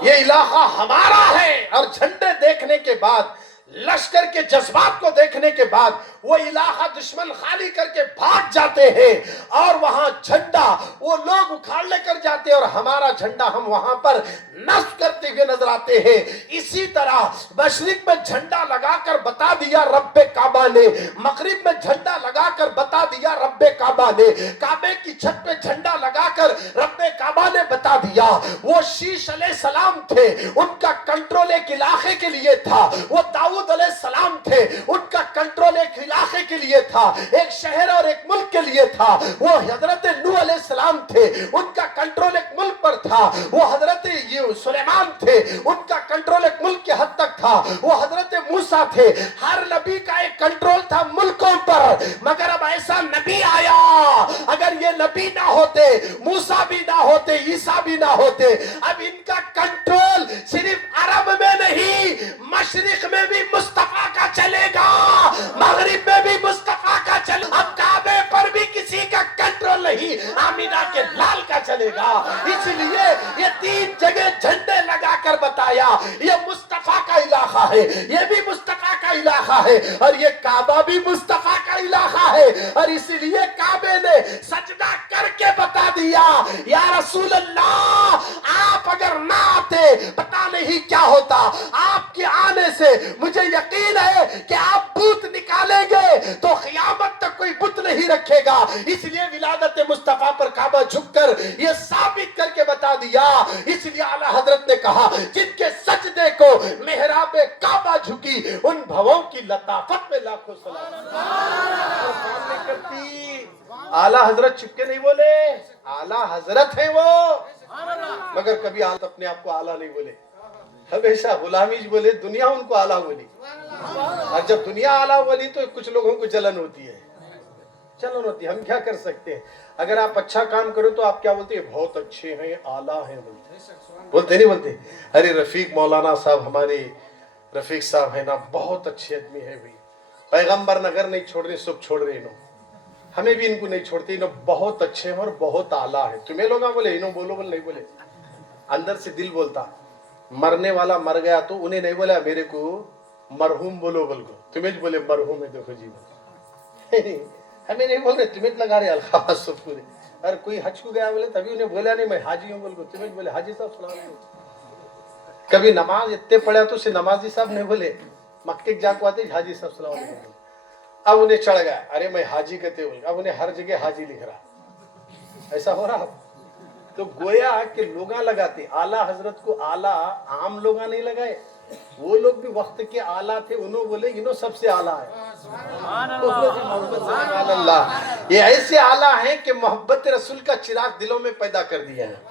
ये इलाका हमारा है। और झंडे देखने के बाद, लश्कर के जज्बात को देखने के बाद वो इलाका दुश्मन खाली करके भाग जाते हैं और वहां झंडा वो लोग उखाड़ लेकर जाते हैं और हमारा झंडा हम वहां पर नस्ब करते हुए नजर आते हैं। इसी तरह मशरिक में झंडा लगाकर बता दिया रब्बे काबा ने, मगरिब में झंडा लगाकर बता दिया रब्बे काबा ने, काबे की छत पे झंडा लगाकर रब्बे काबा ने बता दिया। वो शीश अलैहिस्सलाम थे, उनका कंट्रोल एक इलाके के लिए था। वो दाऊद अलैहिस्सलाम थे, उनका कंट्रोल एक इलाके के लिए था, एक शहर और एक मुल्क के लिए था। वो हजरत नूह अलैहिस्सलाम थे, उनका कंट्रोल एक मुल्क पर था। वो हजरत सुलेमान थे, उनका कंट्रोल एक मुल्क के हद तक था। वो हजरत मूसा थे, हर नबी का एक कंट्रोल था मुल्कों पर। मगर अब ऐसा नबी आया, अगर ये नबी ना होते, मूसा भी ना होते, ईसा भी ना होते, अब इनका कंट्रोल सिर्फ अरब में नहीं, मशरिक में भी मुस्तफा का चलेगा, मगरिब में भी मुस्तफा का चलेगा। अब काबे पर भी किसी का कंट्रोल नहीं, आमिना के लाल का चलेगा। इसलिए ये 3 जगह झंडे लगाकर बताया ये मुस्तफा का इलाका है, ये भी मुस्तफा का इलाका है और ये काबा भी मुस्तफा का इलाका है। और इसीलिए काबे ने सजदा करके बता दिया या रसूल अल्लाह, आप अगर ना आते पता नहीं क्या होता। आपके आने से मुझे यकीन है कि आप बुत निकालेंगे तो क़यामत तक कोई बुत नहीं रखेगा। इसलिए विलादत मुस्तफा पर काबा झुककर ये साबित करके बता दिया। इसलिए आला हजरत ने कहा जिनके सजदे को मेहराबे काबा झुकी उन भवों की लताफत में लाखों सलाम करती। आला हजरत चुपके नहीं बोले, आला हजरत है वो, मगर कभी आला अपने आप को आला नहीं बोले, हमेशा गुलामीज बोले, दुनिया उनको आला बोली। और जब दुनिया आला बोली तो कुछ लोगों को जलन होती है, जलन होती है। हम क्या कर सकते हैं? अगर आप अच्छा काम करो तो आप क्या बोलते हैं? बहुत अच्छे हैं, आला हैं बोलते नहीं बोलते? अरे रफीक मौलाना साहब, हमारे रफीक साहब है ना, बहुत अच्छे आदमी है भाई, पैगंबर नगर नहीं छोड़ रहे, सब छोड़ रहे इन्हों, हमें भी इनको नहीं छोड़ते, इन्हों बहुत अच्छे हैं और बहुत आला है। तुम्हें लोग बोले इन्हों बोलो, बोल नहीं बोले, अंदर से दिल बोलता। मरने वाला मर गया तो उन्हें नहीं बोला मेरे को मरहूम बोलो, बोल को तुम्हें बोले मरहूम है, देखो जी हमें नहीं बोल रहे, तुम्हें लगा रहे अल्फाज सब पूरे। अरे कोई हज को गया बोले तभी उन्हें बोला नहीं मैं हाजी हूँ, बोल को तुम्हें बोले हाजी साहब सलाम अलैकुम। कभी नमाज इतने पढ़ा तो उसे नमाजी साहब नहीं बोले, मक्के जाको आते हाजी साहब सलाम अलैकुम। अब उन्हें चढ़ गया, अरे मैं हाजी कहते बोल, अब उन्हें हर जगह हाजी लिख रहा। ऐसा हो रहा। तो गोया के लोग लगाते, आला हजरत को आला आम लोग नहीं लगाए, वो लोग भी वक्त के आला थे, उन्होंने बोले इन्हों सबसे आला है। ये ऐसे आला हैं कि मोहब्बत रसूल का चिराग दिलों में पैदा कर दिया है,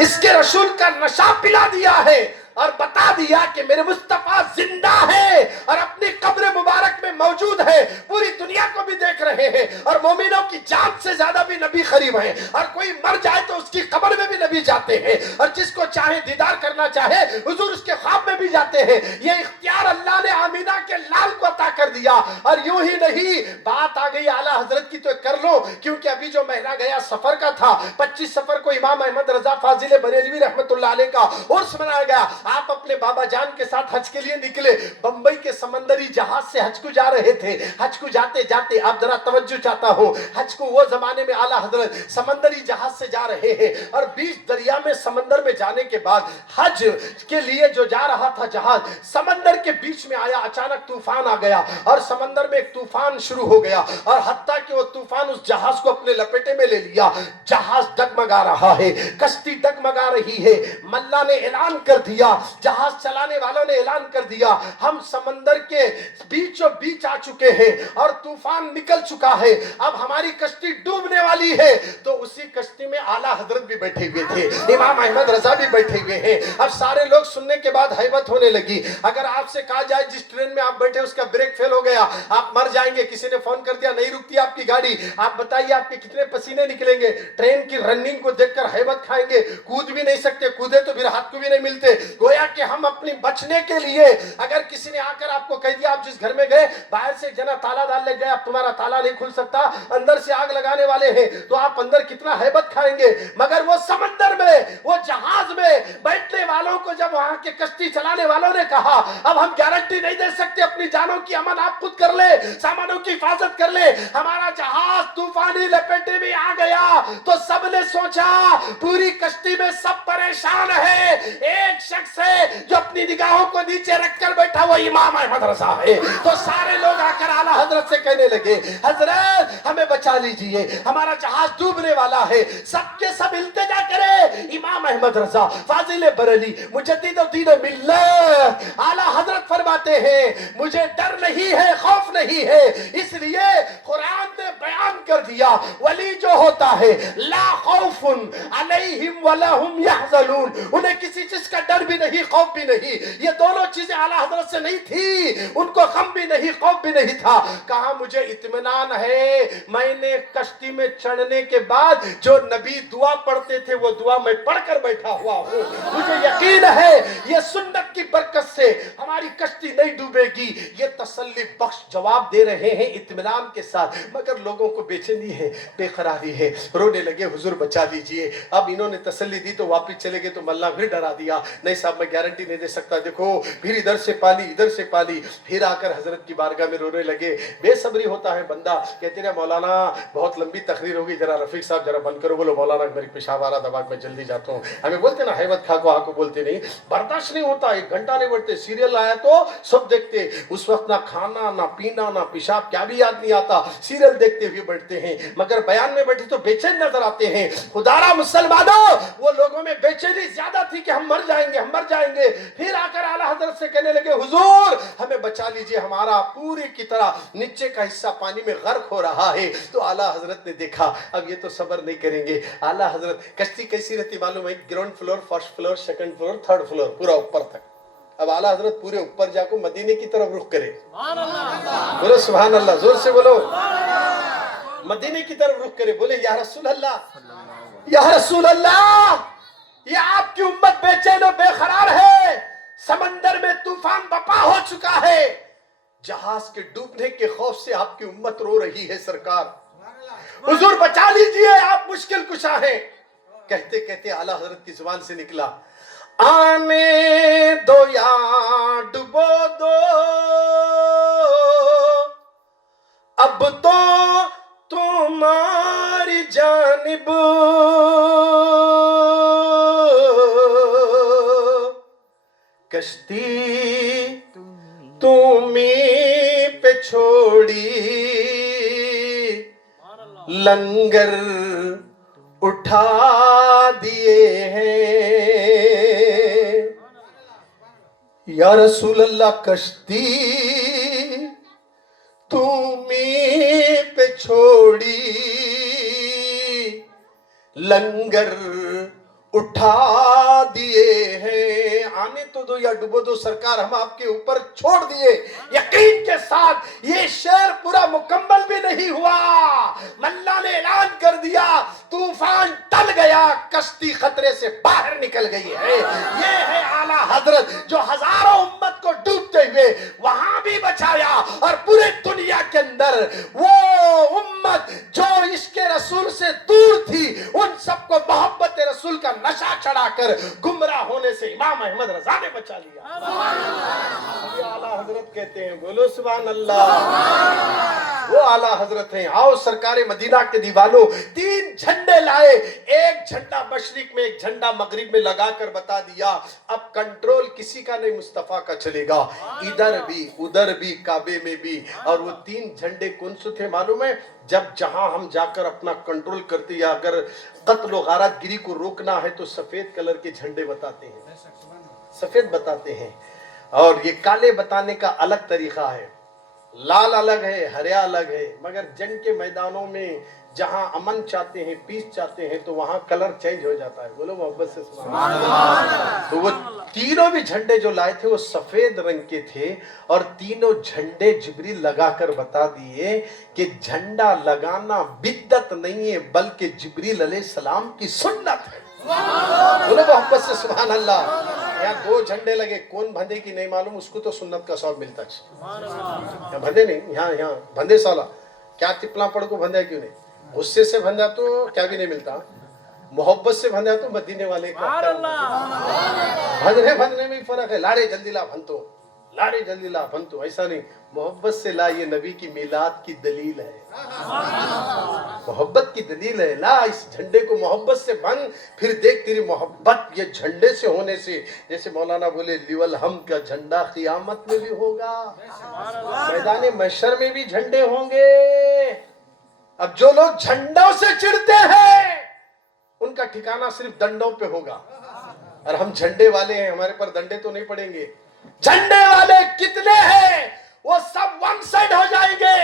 इसके रसूल का नशा पिला दिया है और बता दिया कि मेरे मुस्तफा जिंदा है और अपनी कब्र मुबारक में मौजूद है, पूरी दुनिया को भी देख रहे हैं और मोमिनों की जान से ज्यादा भी नबी करीब हैं, और कोई मर जाए तो उसकी कब्र में भी नबी जाते हैं, और जिसको चाहे दीदार करना चाहे हुजूर उसके ख्वाब में भी जाते हैं। ये इख्तियार अल्लाह ने आमीना के लाल को अता कर दिया। और यूं ही नहीं, बात आ गई आला हजरत की तो कर लो, क्योंकि अभी जो महीना गया सफर का था, 25 सफर को इमाम अहमद रजा फाजिल बरेलवी रहमतुल्लाह अलैह का उर्स मनाया गया। आप अपने बाबा जान के साथ हज के लिए निकले, बंबई के समंदरी जहाज से हज को जा रहे थे। हज को जाते जाते आप जरा तवज्जो चाहता हूं, हज को वो जमाने में आला हजरत समंदरी जहाज से जा रहे हैं और बीच दरिया में समंदर में जाने के बाद हज के लिए जो जा रहा था जहाज, समंदर के बीच में आया, अचानक तूफान आ गया और समंदर में एक तूफान शुरू हो गया और हत्ता कि वो तूफान उस जहाज को अपने लपेटे में ले लिया। जहाज डगमगा रहा है, कश्ती डगमगा रही है। मल्ला ने ऐलान कर दिया, जहाज चलाने वालों ने ऐलान कर दिया, हम समंदर के बीचों बीच आ चुके हैं और तूफान निकल चुका है, अब हमारी कश्ती डूबने वाली है। तो उसी कश्ती में आला हजरत भी बैठे हुए थे, इमाम अहमद रजा भी बैठे हुए हैं। अब सारे लोग सुनने के बाद हैबत होने लगी। अगर आपसे कहा जाए जिस ट्रेन में आप बैठे उसका ब्रेक फेल हो गया, आप मर जाएंगे, किसी ने फोन कर दिया नहीं रुकती आपकी गाड़ी, आप बताइए आपके कितने पसीने निकलेंगे। ट्रेन की रनिंग को देखकर हैबत खाएंगे, कूद भी नहीं सकते, कूदे तो फिर हाथ को भी नहीं मिलते। गोया कि हम अपनी बचने के लिए, अगर किसी ने आकर आपको कह दिया आप जिस घर में गए बाहर से जना ताला डाल ले गए, अब तुम्हारा ताला नहीं खुल सकता, अंदर से आग लगाने वाले हैं, तो आप अंदर कितना हैबत खाएंगे। मगर वो समंदर में, वो जहाज में बैठने वालों को जब वहां के कश्ती चलाने वालों ने कहा अब हम गारंटी नहीं दे सकते, अपनी जानों की अमन आप खुद कर ले, सामानों की हिफाजत कर ले, हमारा जहाज तूफानी लपेटे में आ गया, तो सबने सोचा पूरी कश्ती में सब परेशान है, एक शख्स है जो अपनी निगाहों को नीचे रखकर बैठा, वो इमाम अहमद रजा है। तो सारे लोग आकर आला हजरत से कहने लगे हजरत हमें बचा लीजिए, हमारा जहाज डूबने वाला है। सबके सब इल्तिजा करे, इमाम अहमद रजा फाजिल बरेली मुजद्दिद-उद-दीन मिल्लत आला हजरत फरमाते हैं मुझे डर नहीं है, खौफ नहीं है, इसलिए कुरान ने बयान कर दिया वली जो होता है ला खौफुन अलैहिम वला हुम यहज़नून, उन्हें किसी चीज का डर भी नहीं, खौफ भी नहीं। ये दोनों चीजें आला हजरत से नहीं थी, उनको गम भी नहीं, खौफ भी नहीं था। कहा मुझे इत्मीनान है, मैंने कश्ती में चढ़ने के बाद जो नबी दुआ पढ़ते थे वो दुआ मैं पढ़कर बैठा हुआ हूँ, मुझे यकीन है ये सुन्नत की बरकत से हमारी कश्ती नहीं डूबेगी। ये तसल्ली बख्श जवाब दे रहे हैं इत्मीनान के साथ। मगर लोगों को बेचैनी है, बेकरारी है, रोने लगे हुजूर बचा लीजिए। अब इन्होंने तसल्ली दी तो वापिस चले गए, तो मल्ला फिर डरा दिया, नहीं साहब मैं गारंटी नहीं दे सकता, देखो फिर इधर से पानी इधर से पानी। फिर आकर हजरत की बारगाह में रोने लगे। बेसब्री होता है बंदा, कहते हैं मौलाना बहुत लंबी तकरीर होगी, जरा रफीक साहब जरा बंद करो। बोलो मौलाना मेरी पेशाब आ रहा, दबाग में जल्दी जाता हूँ। हमें बोलते ना हैबत खा को आको बोलते नहीं, बर्दाश्त नहीं होता, एक घंटा नहीं बढ़ते। सीरियल आया तो सब देखते, उस वक्त ना खाना ना पीना ना पेशाब क्या भी याद नहीं आता, सीरियल देखते हुए बैठ बैठते हैं, मगर बयान में बैठे तो बेचैन नजर आते हैं। खुदारा मुसलमानों, वो लोगों में बेचैनी ज्यादा थी कि हम मर जाएंगे, हम मर जाएंगे। फिर आकर आला हजरत से कहने लगे, हुजूर हमें बचा लीजिए, हमारा पूरी की तरह नीचे का हिस्सा पानी में गर्क हो रहा है। तो आला हजरत ने देखा अब ये तो सब्र नहीं करेंगे। आला हजरत, कश्ती कैसी रहती मालूम है? Ground floor, first floor, second floor, third floor, पूरा ऊपर तक। अब आला हजरत पूरे ऊपर जाको मदीने की तरफ रुख करे। बोलो सुभान अल्लाह, जोर से बोलो। मदीने की तरफ रुख करे, बोले या रसूल अल्लाह, या रसूल अल्लाह, ये आपकी उम्मत बेचैन और बेकरार है, समंदर में तूफान बपा हो चुका है, जहाज के डूबने के खौफ से आपकी उम्मत रो रही है सरकार, हुजूर बचा लीजिए, आप मुश्किल कुशा हैं। कहते कहते आला हजरत की जुबान से निकला, आने दो या डुबो दो, अब तो तुम्हारी जानिब कश्ती तुम्हीं पे छोड़ी, लंगर उठा दिए हैं। या रसूल अल्लाह, कश्ती तुम्हीं पे छोड़ी, लंगर उठा दिए हैं। आने तो दो या डुबो दो सरकार, हम आपके ऊपर छोड़ दिए। यकीन के साथ ये शेर पूरा मुकम्मल भी नहीं हुआ, मल्ला ने ऐलान कर दिया, तूफान टल गया, कश्ती खतरे से बाहर निकल गई है। ये है आला हजरत जो हजारों उम्मत को डूबते हुए वहां भी बचाया, और पूरे दुनिया के अंदर वो उम्मत जो इसके रसूल से दूर थी, उन सबको मोहब्बत रसूल का नशा चढ़ाकर गुमराह होने से इमाम अहमद रजा ने बचा लिया। ये आला हजरत कहते हैं, बोलो सुभान अल्लाह। वो आला हजरत हैं। आओ सरकारे मदीना के दीवानों, 3 झंडे लाए, एक झंडा मशरिक में, एक झंडा मगरिब में लगाकर बता दिया, अब कंट्रोल किसी का नहीं, मुस्तफा का चलेगा, इधर भी उधर भी काबे में भी। और वो 3 झंडे कौन से थे मालूम है? जब जहां हम जाकर अपना कंट्रोल करते या अगर कत्ल और गारत गिरी को रोकना है तो सफेद कलर के झंडे बताते हैं, सफेद बताते हैं। और ये काले बताने का अलग तरीका है, लाल अलग है, हरा अलग है। मगर जंग के मैदानों में जहां अमन चाहते हैं, पीस चाहते हैं, तो वहां कलर चेंज हो जाता है। बोलो मोहब्बत से सुभान अल्लाह। तो वो तीनों भी झंडे जो लाए थे वो सफेद रंग के थे, और तीनों झंडे जिब्रील लगाकर बता दिए कि झंडा लगाना बिद्दत नहीं है, बल्कि जिब्रील अलैहिस्सलाम की सुन्नत है। बोलो मोहब्बत से सुभान अल्लाह। यहाँ 2 झंडे लगे, कौन बंधे की नहीं मालूम, उसको तो सुन्नत का सवाब मिलता है। बंधे नहीं, यहाँ बंधे साला क्या तिपला पड़ को बंधा क्यों नहीं? गुस्से से बंधा तो क्या भी नहीं मिलता, मोहब्बत से बंधा तो मदीने वाले का बंधने में फर्क है। लाड़े जल्दी ला भंतो, लाड़े जल्दी ला भंतो, ऐसा नहीं, मोहब्बत से ला। ये नबी की मिलाद की दलील है, मोहब्बत की दलील है। ला इस झंडे को मोहब्बत से बंध, फिर देख तेरी मोहब्बत ये झंडे से होने से, जैसे मौलाना बोले लिवल हम का झंडा क़ियामत में भी होगा, मैदान महशर में भी झंडे होंगे। अब जो लोग झंडों से चिढ़ते हैं उनका ठिकाना सिर्फ दंडों पे होगा, और हम झंडे वाले हैं, हमारे पर डंडे तो नहीं पड़ेंगे। झंडे वाले कितने हैं, वो सब वन साइड हो जाएंगे,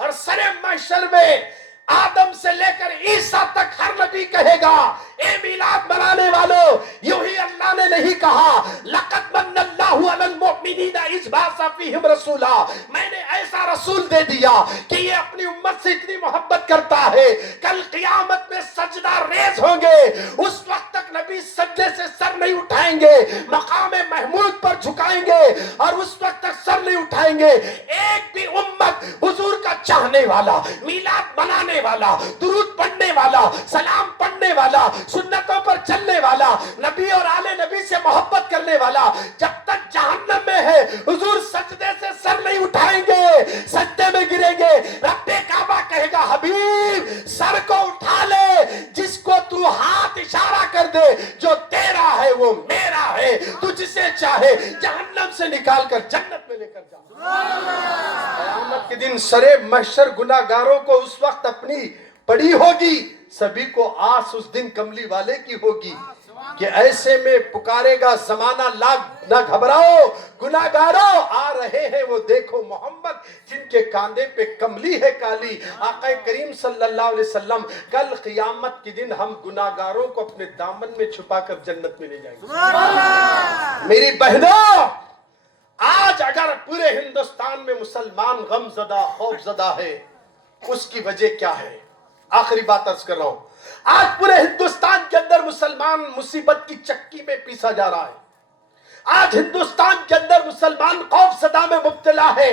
और सरे महशर में आदम से लेकर ईसा तक हर नबी कहेगा, ए मिलाद मनाने वालों, यूं ही अल्लाह ने नहीं कहा, लक़द मन्नल्लाहु अलल मुमिनीना इज़ बअसा फ़ीहिम रसूला, मैंने ऐसा रसूल दे दिया कि ये अपनी उम्मत से इतनी मोहब्बत करता है, कल क़ियामत में सजदा रेज़ होंगे, उस वक्त तक नबी सजदे से सर नहीं उठाएंगे, मकाम महमूद पर झुकाएंगे, और उस वक्त तक सर नहीं उठाएंगे। एक भी उम्मत हुजूर का चाहने वाला, मिलाद मनाने वाला, दुरूद पढ़ने वाला, सलाम पढ़ने वाला, सुन्नतों पर चलने वाला, नबी और आले नबी से मोहब्बत करने वाला, जब तक जहन्नम में है, हुजूर सजदे से सर नहीं उठाएंगे, सजदे में गिरेंगे। रब्बे काबा कहेगा, हबीब सर को उठा ले, जिसको तू हाथ इशारा कर दे, जो तेरा है वो मेरा है, तू जिसे चाहे जहन्नम से निकाल कर जन्नत में लेकर जा। क़यामत के दिन सरे महशर गुनाहगारों को उस वक्त अपनी पड़ी होगी, सभी को आस उस दिन कमली वाले की होगी कि ऐसे में पुकारेगा जमाना, ना घबराओ गुनाहगारों, आ रहे हैं वो देखो मोहम्मद, जिनके कांधे पे कमली है काली। आका करीम सल्लल्लाहु अलैहि वसल्लम, कल क़ियामत के दिन हम गुनाहगारों को अपने दामन में छुपाकर जन्नत में ले जाएंगे। मेरी बहनों, आज अगर पूरे हिंदुस्तान में मुसलमान गमज़दा खौफज़दा है, उसकी वजह क्या है? आखिरी बात अर्ज कर रहा हूं, आज पूरे हिंदुस्तान के अंदर मुसलमान मुसीबत की चक्की में पीसा जा रहा है। आज हिंदुस्तान के अंदर मुसलमान खौफज़दा में मुब्तला है।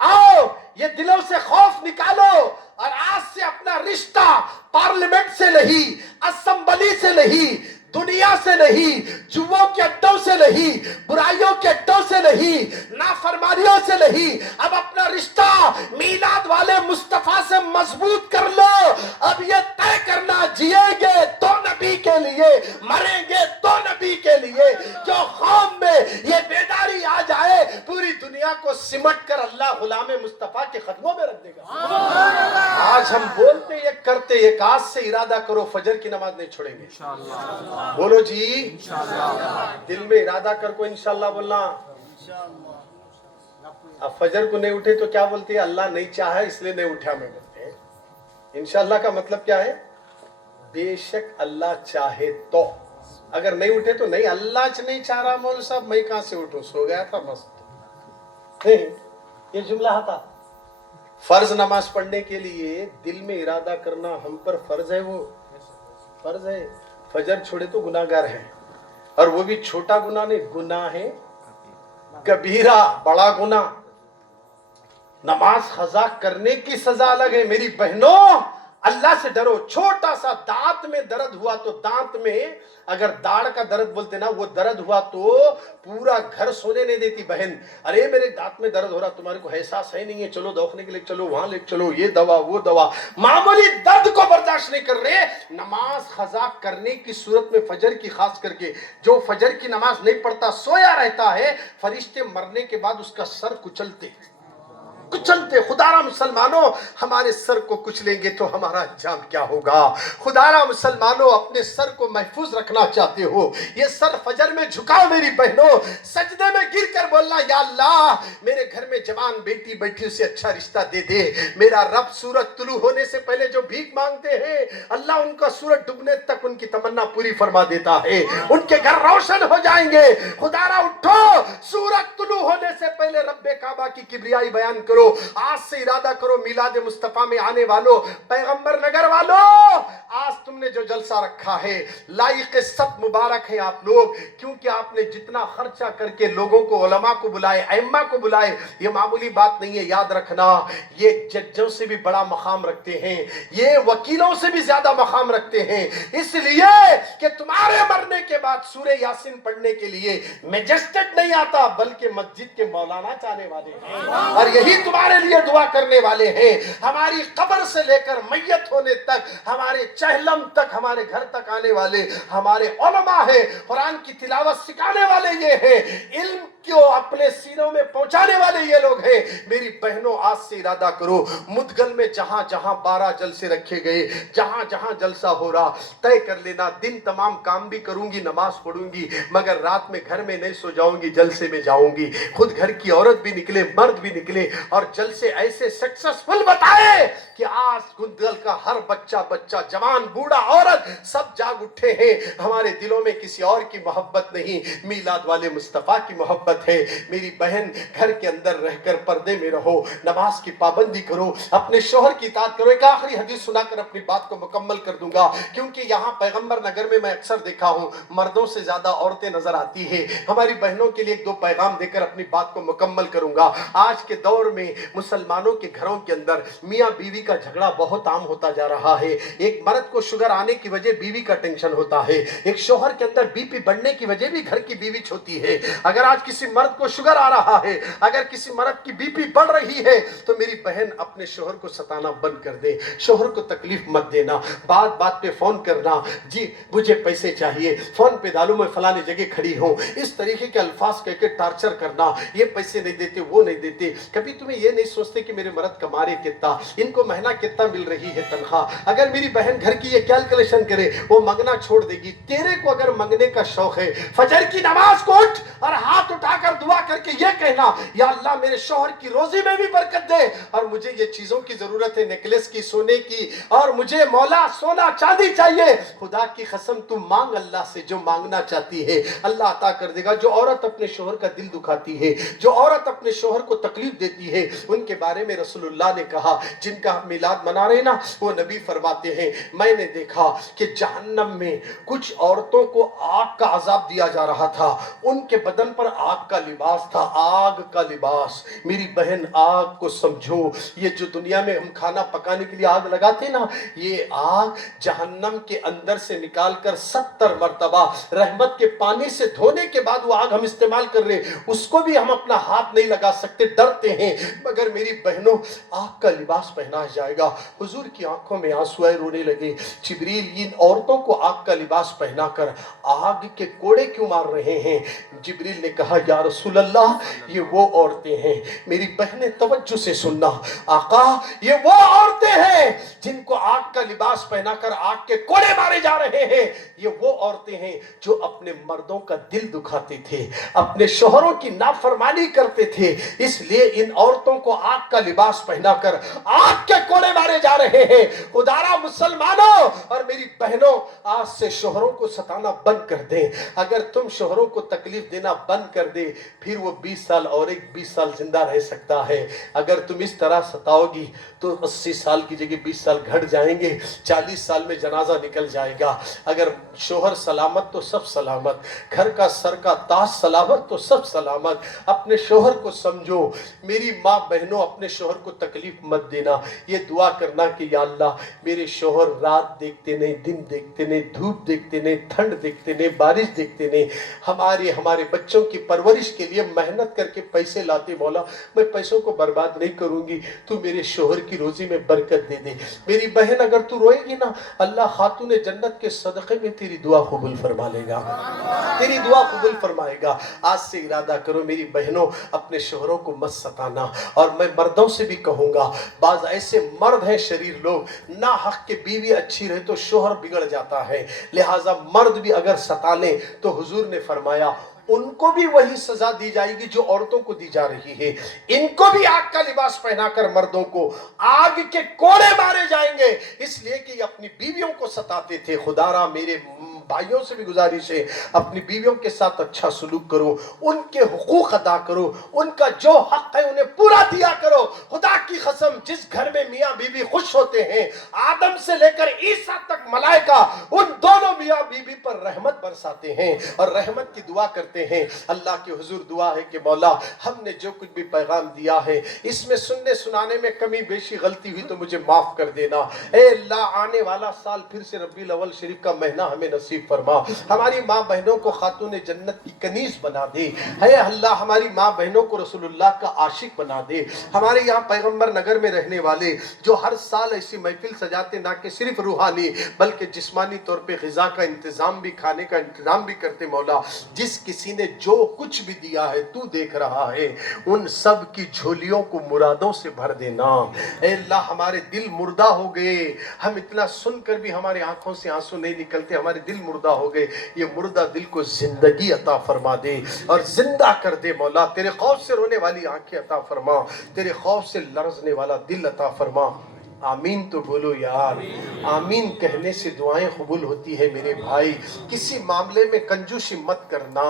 आओ ये दिलों से खौफ निकालो और आज से अपना रिश्ता पार्लियामेंट से नहीं, असेंबली से नहीं, दुनिया से नहीं, जुओं के अड्डों से नहीं, बुराइयों के अड्डों से नहीं, नाफरमानियों से नहीं, अब अपना रिश्ता मीलाद वाले मुस्तफा से मजबूत कर लो। अब ये तय करना, जिएंगे तो नबी के लिए, मरेंगे तो नबी के लिए। जो कौम में ये बेदारी आ जाए, पूरी दुनिया को सिमट कर अल्लाह गुलाम मुस्तफा के कदमों में रख देगा। आज हम बोलते ये करते एक, आज से इरादा करो फजर की नमाज नहीं छोड़ेंगे इंशाअल्लाह। बोलो जी इंशाअल्लाह। दिल में इरादा कर को इंशाअल्लाह बोलना। अब फजर को नहीं उठे तो क्या बोलते हैं? अल्लाह नहीं चाहा इसलिए नहीं उठा मैं बोलते हैं। इंशाअल्लाह का मतलब क्या है? बेशक अल्लाह चाहे तो। अगर नहीं उठे तो नहीं, अल्लाह नहीं चाह रहा मौलवी साहब, मैं कहां से उठूं, सो गया था मस्त। नहीं, ये जुमला था। फर्ज नमाज पढ़ने के लिए दिल में इरादा करना हम पर फर्ज है, वो फर्ज है। फजर छोड़े तो गुनाहगार है, और वो भी छोटा गुनाह नहीं, गुनाह है कबीरा, बड़ा गुनाह। नमाज खजा करने की सजा अलग है। मेरी बहनों, अल्लाह से डरो। छोटा सा दांत में दर्द हुआ तो, दांत में अगर दाढ़ का दर्द बोलते ना, वो दर्द हुआ तो पूरा घर सोने नहीं देती बहन। अरे मेरे दांत में दर्द हो रहा, तुम्हारे को एहसास है नहीं है, चलो दवाखाने के लिए चलो, वहां ले चलो, ये दवा वो दवा। मामूली दर्द को बर्दाश्त नहीं कर रहे। नमाज खजा करने की सूरत में फजर की खास करके, जो फजर की नमाज नहीं पढ़ता सोया रहता है, फरिश्ते मरने के बाद उसका सर कुचलते कुचलते। खुदारा मुसलमानों, हमारे सर को कुचलेंगे तो हमारा अंजाम क्या होगा? खुदारा मुसलमानों, अपने सर को महफूज रखना चाहते हो, ये सर फजर में झुकाओ। मेरी बहनों, सजदे में गिर कर बोलना, या अल्लाह मेरे घर में जवान बेटी बैठी, उसे अच्छा रिश्ता दे दे। मेरा रब सूरज तुलू होने से पहले जो भीख मांगते हैं, अल्लाह उनका सूरज डूबने तक उनकी तमन्ना पूरी फरमा देता है। उनके घर रोशन हो जाएंगे। खुदारा उठो, सूरज तुलू होने से पहले रब्बे काबा की किबरियाई बयान करो। आज से इरादा करो, मिलाद मुस्तफा में आने वालों, पैगंबर नगर वालों, आज तुमने जो जलसा रखा है, लाइक सब मुबारक है आप लोग, क्योंकि आपने जितना खर्चा करके लोगों को, उलमा को बुलाए, अइम्मा को बुलाए, ये मामूली बात नहीं है। याद रखना, ये जज्जों से भी बड़ा मकाम रखते हैं, ये वकीलों से भी ज्यादा मकाम रखते हैं, इसलिए कि तुम्हारे मरने के बाद सूरह यासीन पढ़ने के लिए मैजिस्ट्रेट नहीं आता, बल्कि मस्जिद के मौलाना चाहने वाले हैं, और यही तुम्हारे लिए दुआ करने वाले हैं। हमारी कब्र से लेकर मैयत होने तक, हमारे चहलम तक, हमारे घर तक आने वाले हमारे उलमा है, कुरान की तिलावत सिखाने वाले ये हैं, इल्म को अपने सीनों में पहुंचाने वाले ये लोग हैं। मेरी बहनों, आज से इरादा करो, मुदगल में जहां जहां 12 जलसे रखे गए, जहां जहां जलसा हो रहा, तय कर लेना, दिन तमाम काम भी करूंगी, नमाज पढ़ूंगी, मगर रात में घर में नहीं सो जाऊंगी, जलसे में जाऊंगी। खुद घर की औरत भी निकले, मर्द भी निकले, और जलसे ऐसे सक्सेसफुल बताए कि आज गुंदल का हर बच्चा, जवान, बूढ़ा, औरत सब जाग उठे हैं। हमारे दिलों में किसी और की मोहब्बत नहीं, मीलाद वाले मुस्तफा की मोहब्बत है। मेरी बहन, घर के अंदर रहकर पर्दे में रहो, नमाज की पाबंदी करो, अपने शोहर की इताअत करो। एक आखिरी हदीस सुनाकर अपनी बात को मुकम्मल कर दूंगा, क्योंकि यहाँ पैगंबर नगर में मैं अक्सर देखा हूँ, मर्दों से ज्यादा औरतें नजर आती है। हमारी बहनों के लिए एक दो पैगाम देकर अपनी बात को मुकम्मल करूंगा। आज के दौर में मुसलमानों के घरों के अंदर मियाँ बीवी का झगड़ा बहुत आम होता जा रहा है। एक मर्द को शुगर आने की वजह बीवी का टेंशन होता है, एक शोहर के अंदर बीपी बढ़ने की वजह भी घर की बीवी होती है। अगर आज किसी किसी मर्द को शुगर आ रहा है, अगर किसी मर्द की बीपी बढ़ रही है, तो मेरी बहन अपने शोहर को सताना बंद कर दे, शोहर को तकलीफ मत देना, बात बात पे फोन करना, जी मुझे पैसे चाहिए, फोन पे डालो मैं फलाने जगह खड़ी हूँ, इस तरीके के अल्फाज कह के टार्चर करना, ये पैसे नहीं देते वो नहीं देते। कभी तुम्हें ये नहीं सोचते कि मेरे मर्द कमा रहे कितना, इनको महीना कितना मिल रही है तनख्वाह। अगर मेरी बहन घर की ये कैलकुलेशन करे, वो मंगना छोड़ देगी। तेरे को अगर मंगने का शौक है, फजर की नमाज को उठ और हाथ उठाकर दुआ करके ये कहना, या अल्लाह मेरे शौहर की रोजी में भी बरकत दे, और मुझे ये चीजों की जरूरत है, नेकलेस की, सोने की, और मुझे मौला सोना चांदी चाहिए। खुदा की कसम तू मांग अल्लाह से, जो मांगना चाहती है अल्लाह अता कर देगा। जो औरत अपने शौहर का दिल दुखाती है, जो औरत अपने शौहर को तकलीफ देती है, उनके बारे में रसूलुल्लाह ने कहा, जिनका हम मिलाद मना रहे ना, वो नबी फरमाते हैं, मैंने देखा कि जहन्नम में कुछ औरतों को आग का अजाब दिया जा रहा था, उनके बदन पर आग का लिबास था, आग का लिबास। मेरी बहन आग को समझो, ये जो दुनिया में हम खाना पकाने के लिए आग लगाते ना, ये आग जहन्नम के अंदर से निकालकर 70 मर्तबा रहमत के पानी से धोने के बाद वो आग हम इस्तेमाल कर रहे, उसको भी हम अपना हाथ नहीं लगा सकते, डरते हैं। मगर मेरी बहनों, आग का लिबास पहना जाएगा। हुजूर की आंखों में आंसू आए, रोने लगे। जिब्रील, इन औरतों को आग का लिबास पहनाकर आग के कोड़े क्यों मार रहे हैं? जिब्रील ने कहा, या रसूल अल्लाह, ये वो औरतें हैं। मेरी बहनें तवज्जो से सुनना, आका ये वो औरतें हैं जिनको आग का लिबास पहनाकर आग के कोड़े मारे जा रहे हैं। ये वो औरतें हैं जो अपने मर्दों का दिल दुखाते थे, अपने शोहरों की नाफरमानी करते थे, इसलिए इन औरतों को आग का लिबास पहनाकर आग के कोड़े मारे जा रहे हैं। खुदारा मुसलमानों और मेरी बहनों, आज से शोहरों को सताना बंद कर दें। अगर तुम शोहरों को तकलीफ देना बंद कर दे, फिर वो 20 साल और एक 20 साल जिंदा रह सकता है। अगर तुम इस तरह सताओगी तो 80 साल की जगह 20 साल घट जाएंगे, 40 साल में जनाजा निकल जाएगा। अगर शोहर सलामत तो सब सलामत, घर का सर का ताज सलामत तो सब सलामत। अपने शोहर को समझो। मेरी माँ बहनों, अपने शोहर को तकलीफ मत देना। ये दुआ करना कि या अल्लाह, मेरे शोहर रात देखते नहीं, दिन देखते नहीं, धूप देखते नहीं, ठंड देखते नहीं, बारिश देखते नहीं, हमारे बच्चों की परवरिश के लिए मेहनत करके पैसे लाते। मौला, मैं पैसों को बर्बाद नहीं करूंगी, तू मेरे शोहर की रोजी में बरकत दे दे। मेरी बहन, अगर तू रोएगी ना, अल्लाह खातून जन्नत के सदक़े में तेरी दुआ कबूल फरमा लेगा, तेरी दुआ कबूल फरमाएगा। आज से इरादा करो मेरी बहनों, अपने शोहरों को मत सताना। और मैं मर्दों से भी कहूंगा, बाज ऐसे मर्द हैं शरीर लोग, ना हक के बीवी अच्छी रहे तो शोहर बिगड़ जाता है, लिहाजा मर्द भी अगर सता ले तो हुजूर ने फरमाया उनको भी वही सजा दी जाएगी जो औरतों को दी जा रही है। इनको भी आग का लिबास पहनाकर मर्दों को आग के कोड़े मारे जाएंगे, इसलिए कि अपनी बीवियों को सताते थे। खुदारा मेरे भाइयों से भी गुजारिश है, अपनी बीवियों के साथ अच्छा सलूक करो, उनके हुकूक अदा करो, उनका जो हक है उन्हें पूरा दिया करो। खुदा की कसम, जिस घर में मियाँ बीवी खुश होते हैं, आदम से लेकर ईसा तक मलाइका उन दोनों मियाँ बीवी पर रहमत बरसाते हैं और रहमत की दुआ करते हैं। अल्लाह के हुजूर दुआ है कि मौला, हमने जो कुछ भी पैगाम दिया है, इसमें सुनने सुनाने में कमी बेशी गलती हुई तो मुझे माफ कर देना। ए अल्लाह, आने वाला साल फिर से रब्बीउल अव्वल शरीफ का महीना हमें नसीब फरमा। हमारी माँ बहनों को खातून जन्नत की कनीज बना दे। है अल्लाह, हमारी माँ बहनों को रसूलुल्लाह का आशिक बना दे। हमारे यहाँ पैगंबर नगर में रहने वाले जो हर साल ऐसी महफिल सजाते, ना कि सिर्फ रूहानी बल्कि जिस्मानी तौर पे ग़िज़ा का इंतज़ाम भी, खाने का इंतज़ाम भी करते, मौला जिस किसी ने जो कुछ भी दिया है तू देख रहा है, उन सब की झोलियों को मुरादों से भर देना। ऐ अल्लाह, हमारे दिल मुर्दा हो गए, हम इतना सुनकर भी हमारे आंखों से आंसू नहीं निकलते, हमारे दिल मुर्दा हो गए। ये मुर्दा दिल को जिंदगी अता फरमा दे और जिंदा कर दे। मौला, तेरे खौफ से रोने वाली आंखें अता फरमा, तेरे खौफ से लरजने वाला दिल अता फरमा। आमीन तो बोलो यार। आमीन कहने से दुआएं कबूल होती है मेरे भाई। किसी मामले में कंजूसी मत करना।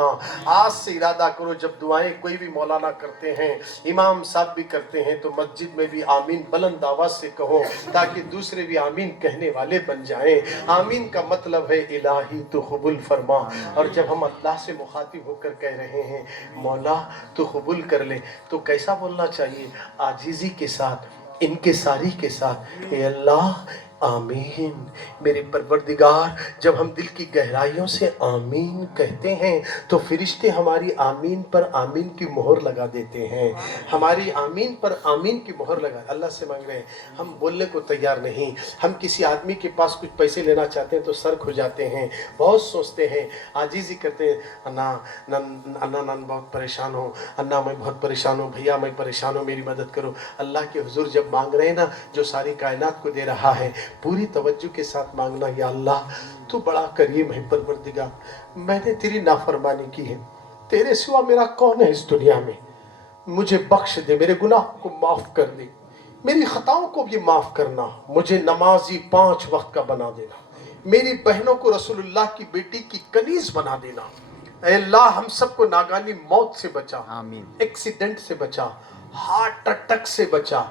आज से इरादा करो, जब दुआएं कोई भी मौलाना करते हैं, इमाम साहब भी करते हैं, तो मस्जिद में भी आमीन बुलंद आवाज से कहो, ताकि दूसरे भी आमीन कहने वाले बन जाएं। आमीन का मतलब है इलाही तो कबूल फरमा। और जब हम अल्लाह से मुखातिब होकर कह रहे हैं मौला तो कबूल कर ले, तो कैसा बोलना चाहिए? आजीज़ी के साथ, इनके सारी के साथ, ए अल्लाह آمین۔ میرے پروردگار، جب ہم دل کی گہرائیوں سے آمین کہتے ہیں تو فرشتے ہماری آمین پر آمین کی مہر لگا دیتے ہیں، ہماری آمین پر آمین کی مہر لگا۔ اللہ سے مانگ رہے ہیں، ہم بولنے کو تیار نہیں، ہم کسی آدمی کے پاس کچھ پیسے لینا چاہتے ہیں تو سر کھجاتے ہیں، بہت سوچتے ہیں، عاجزی کرتے ہیں، اللہ بہت پریشان ہوں، اللہ میں بہت پریشان ہوں، بھیا میں پریشان ہوں، میری مدد کرو۔ اللہ کے حضور جب مانگ رہے ہیں نا، جو ساری کائنات کو دے رہا ہے، پوری توجہ کے ساتھ مانگنا، یا اللہ تو بڑا کریم ہے پروردگار، میں نے تیری نافرمانی کی ہے، تیرے سوا میرا کون ہے اس دنیا میں، مجھے بخش دے، میرے گناہ کو معاف کر دے، میری خطاؤں کو بھی معاف کرنا، مجھے نمازی 5 وقت کا بنا دینا، میری بہنوں کو رسول اللہ کی بیٹی کی کنیز بنا دینا۔ اے اللہ ہم سب کو ناگانی موت سے بچا، آمین۔ ایکسیڈنٹ سے بچا، ہارٹ اٹیک سے بچا،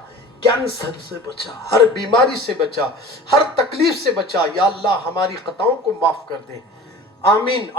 کینسر سے بچا، ہر بیماری سے بچا، ہر تکلیف سے بچا، یا اللہ ہماری خطاؤں کو معاف کر دے۔ آمین۔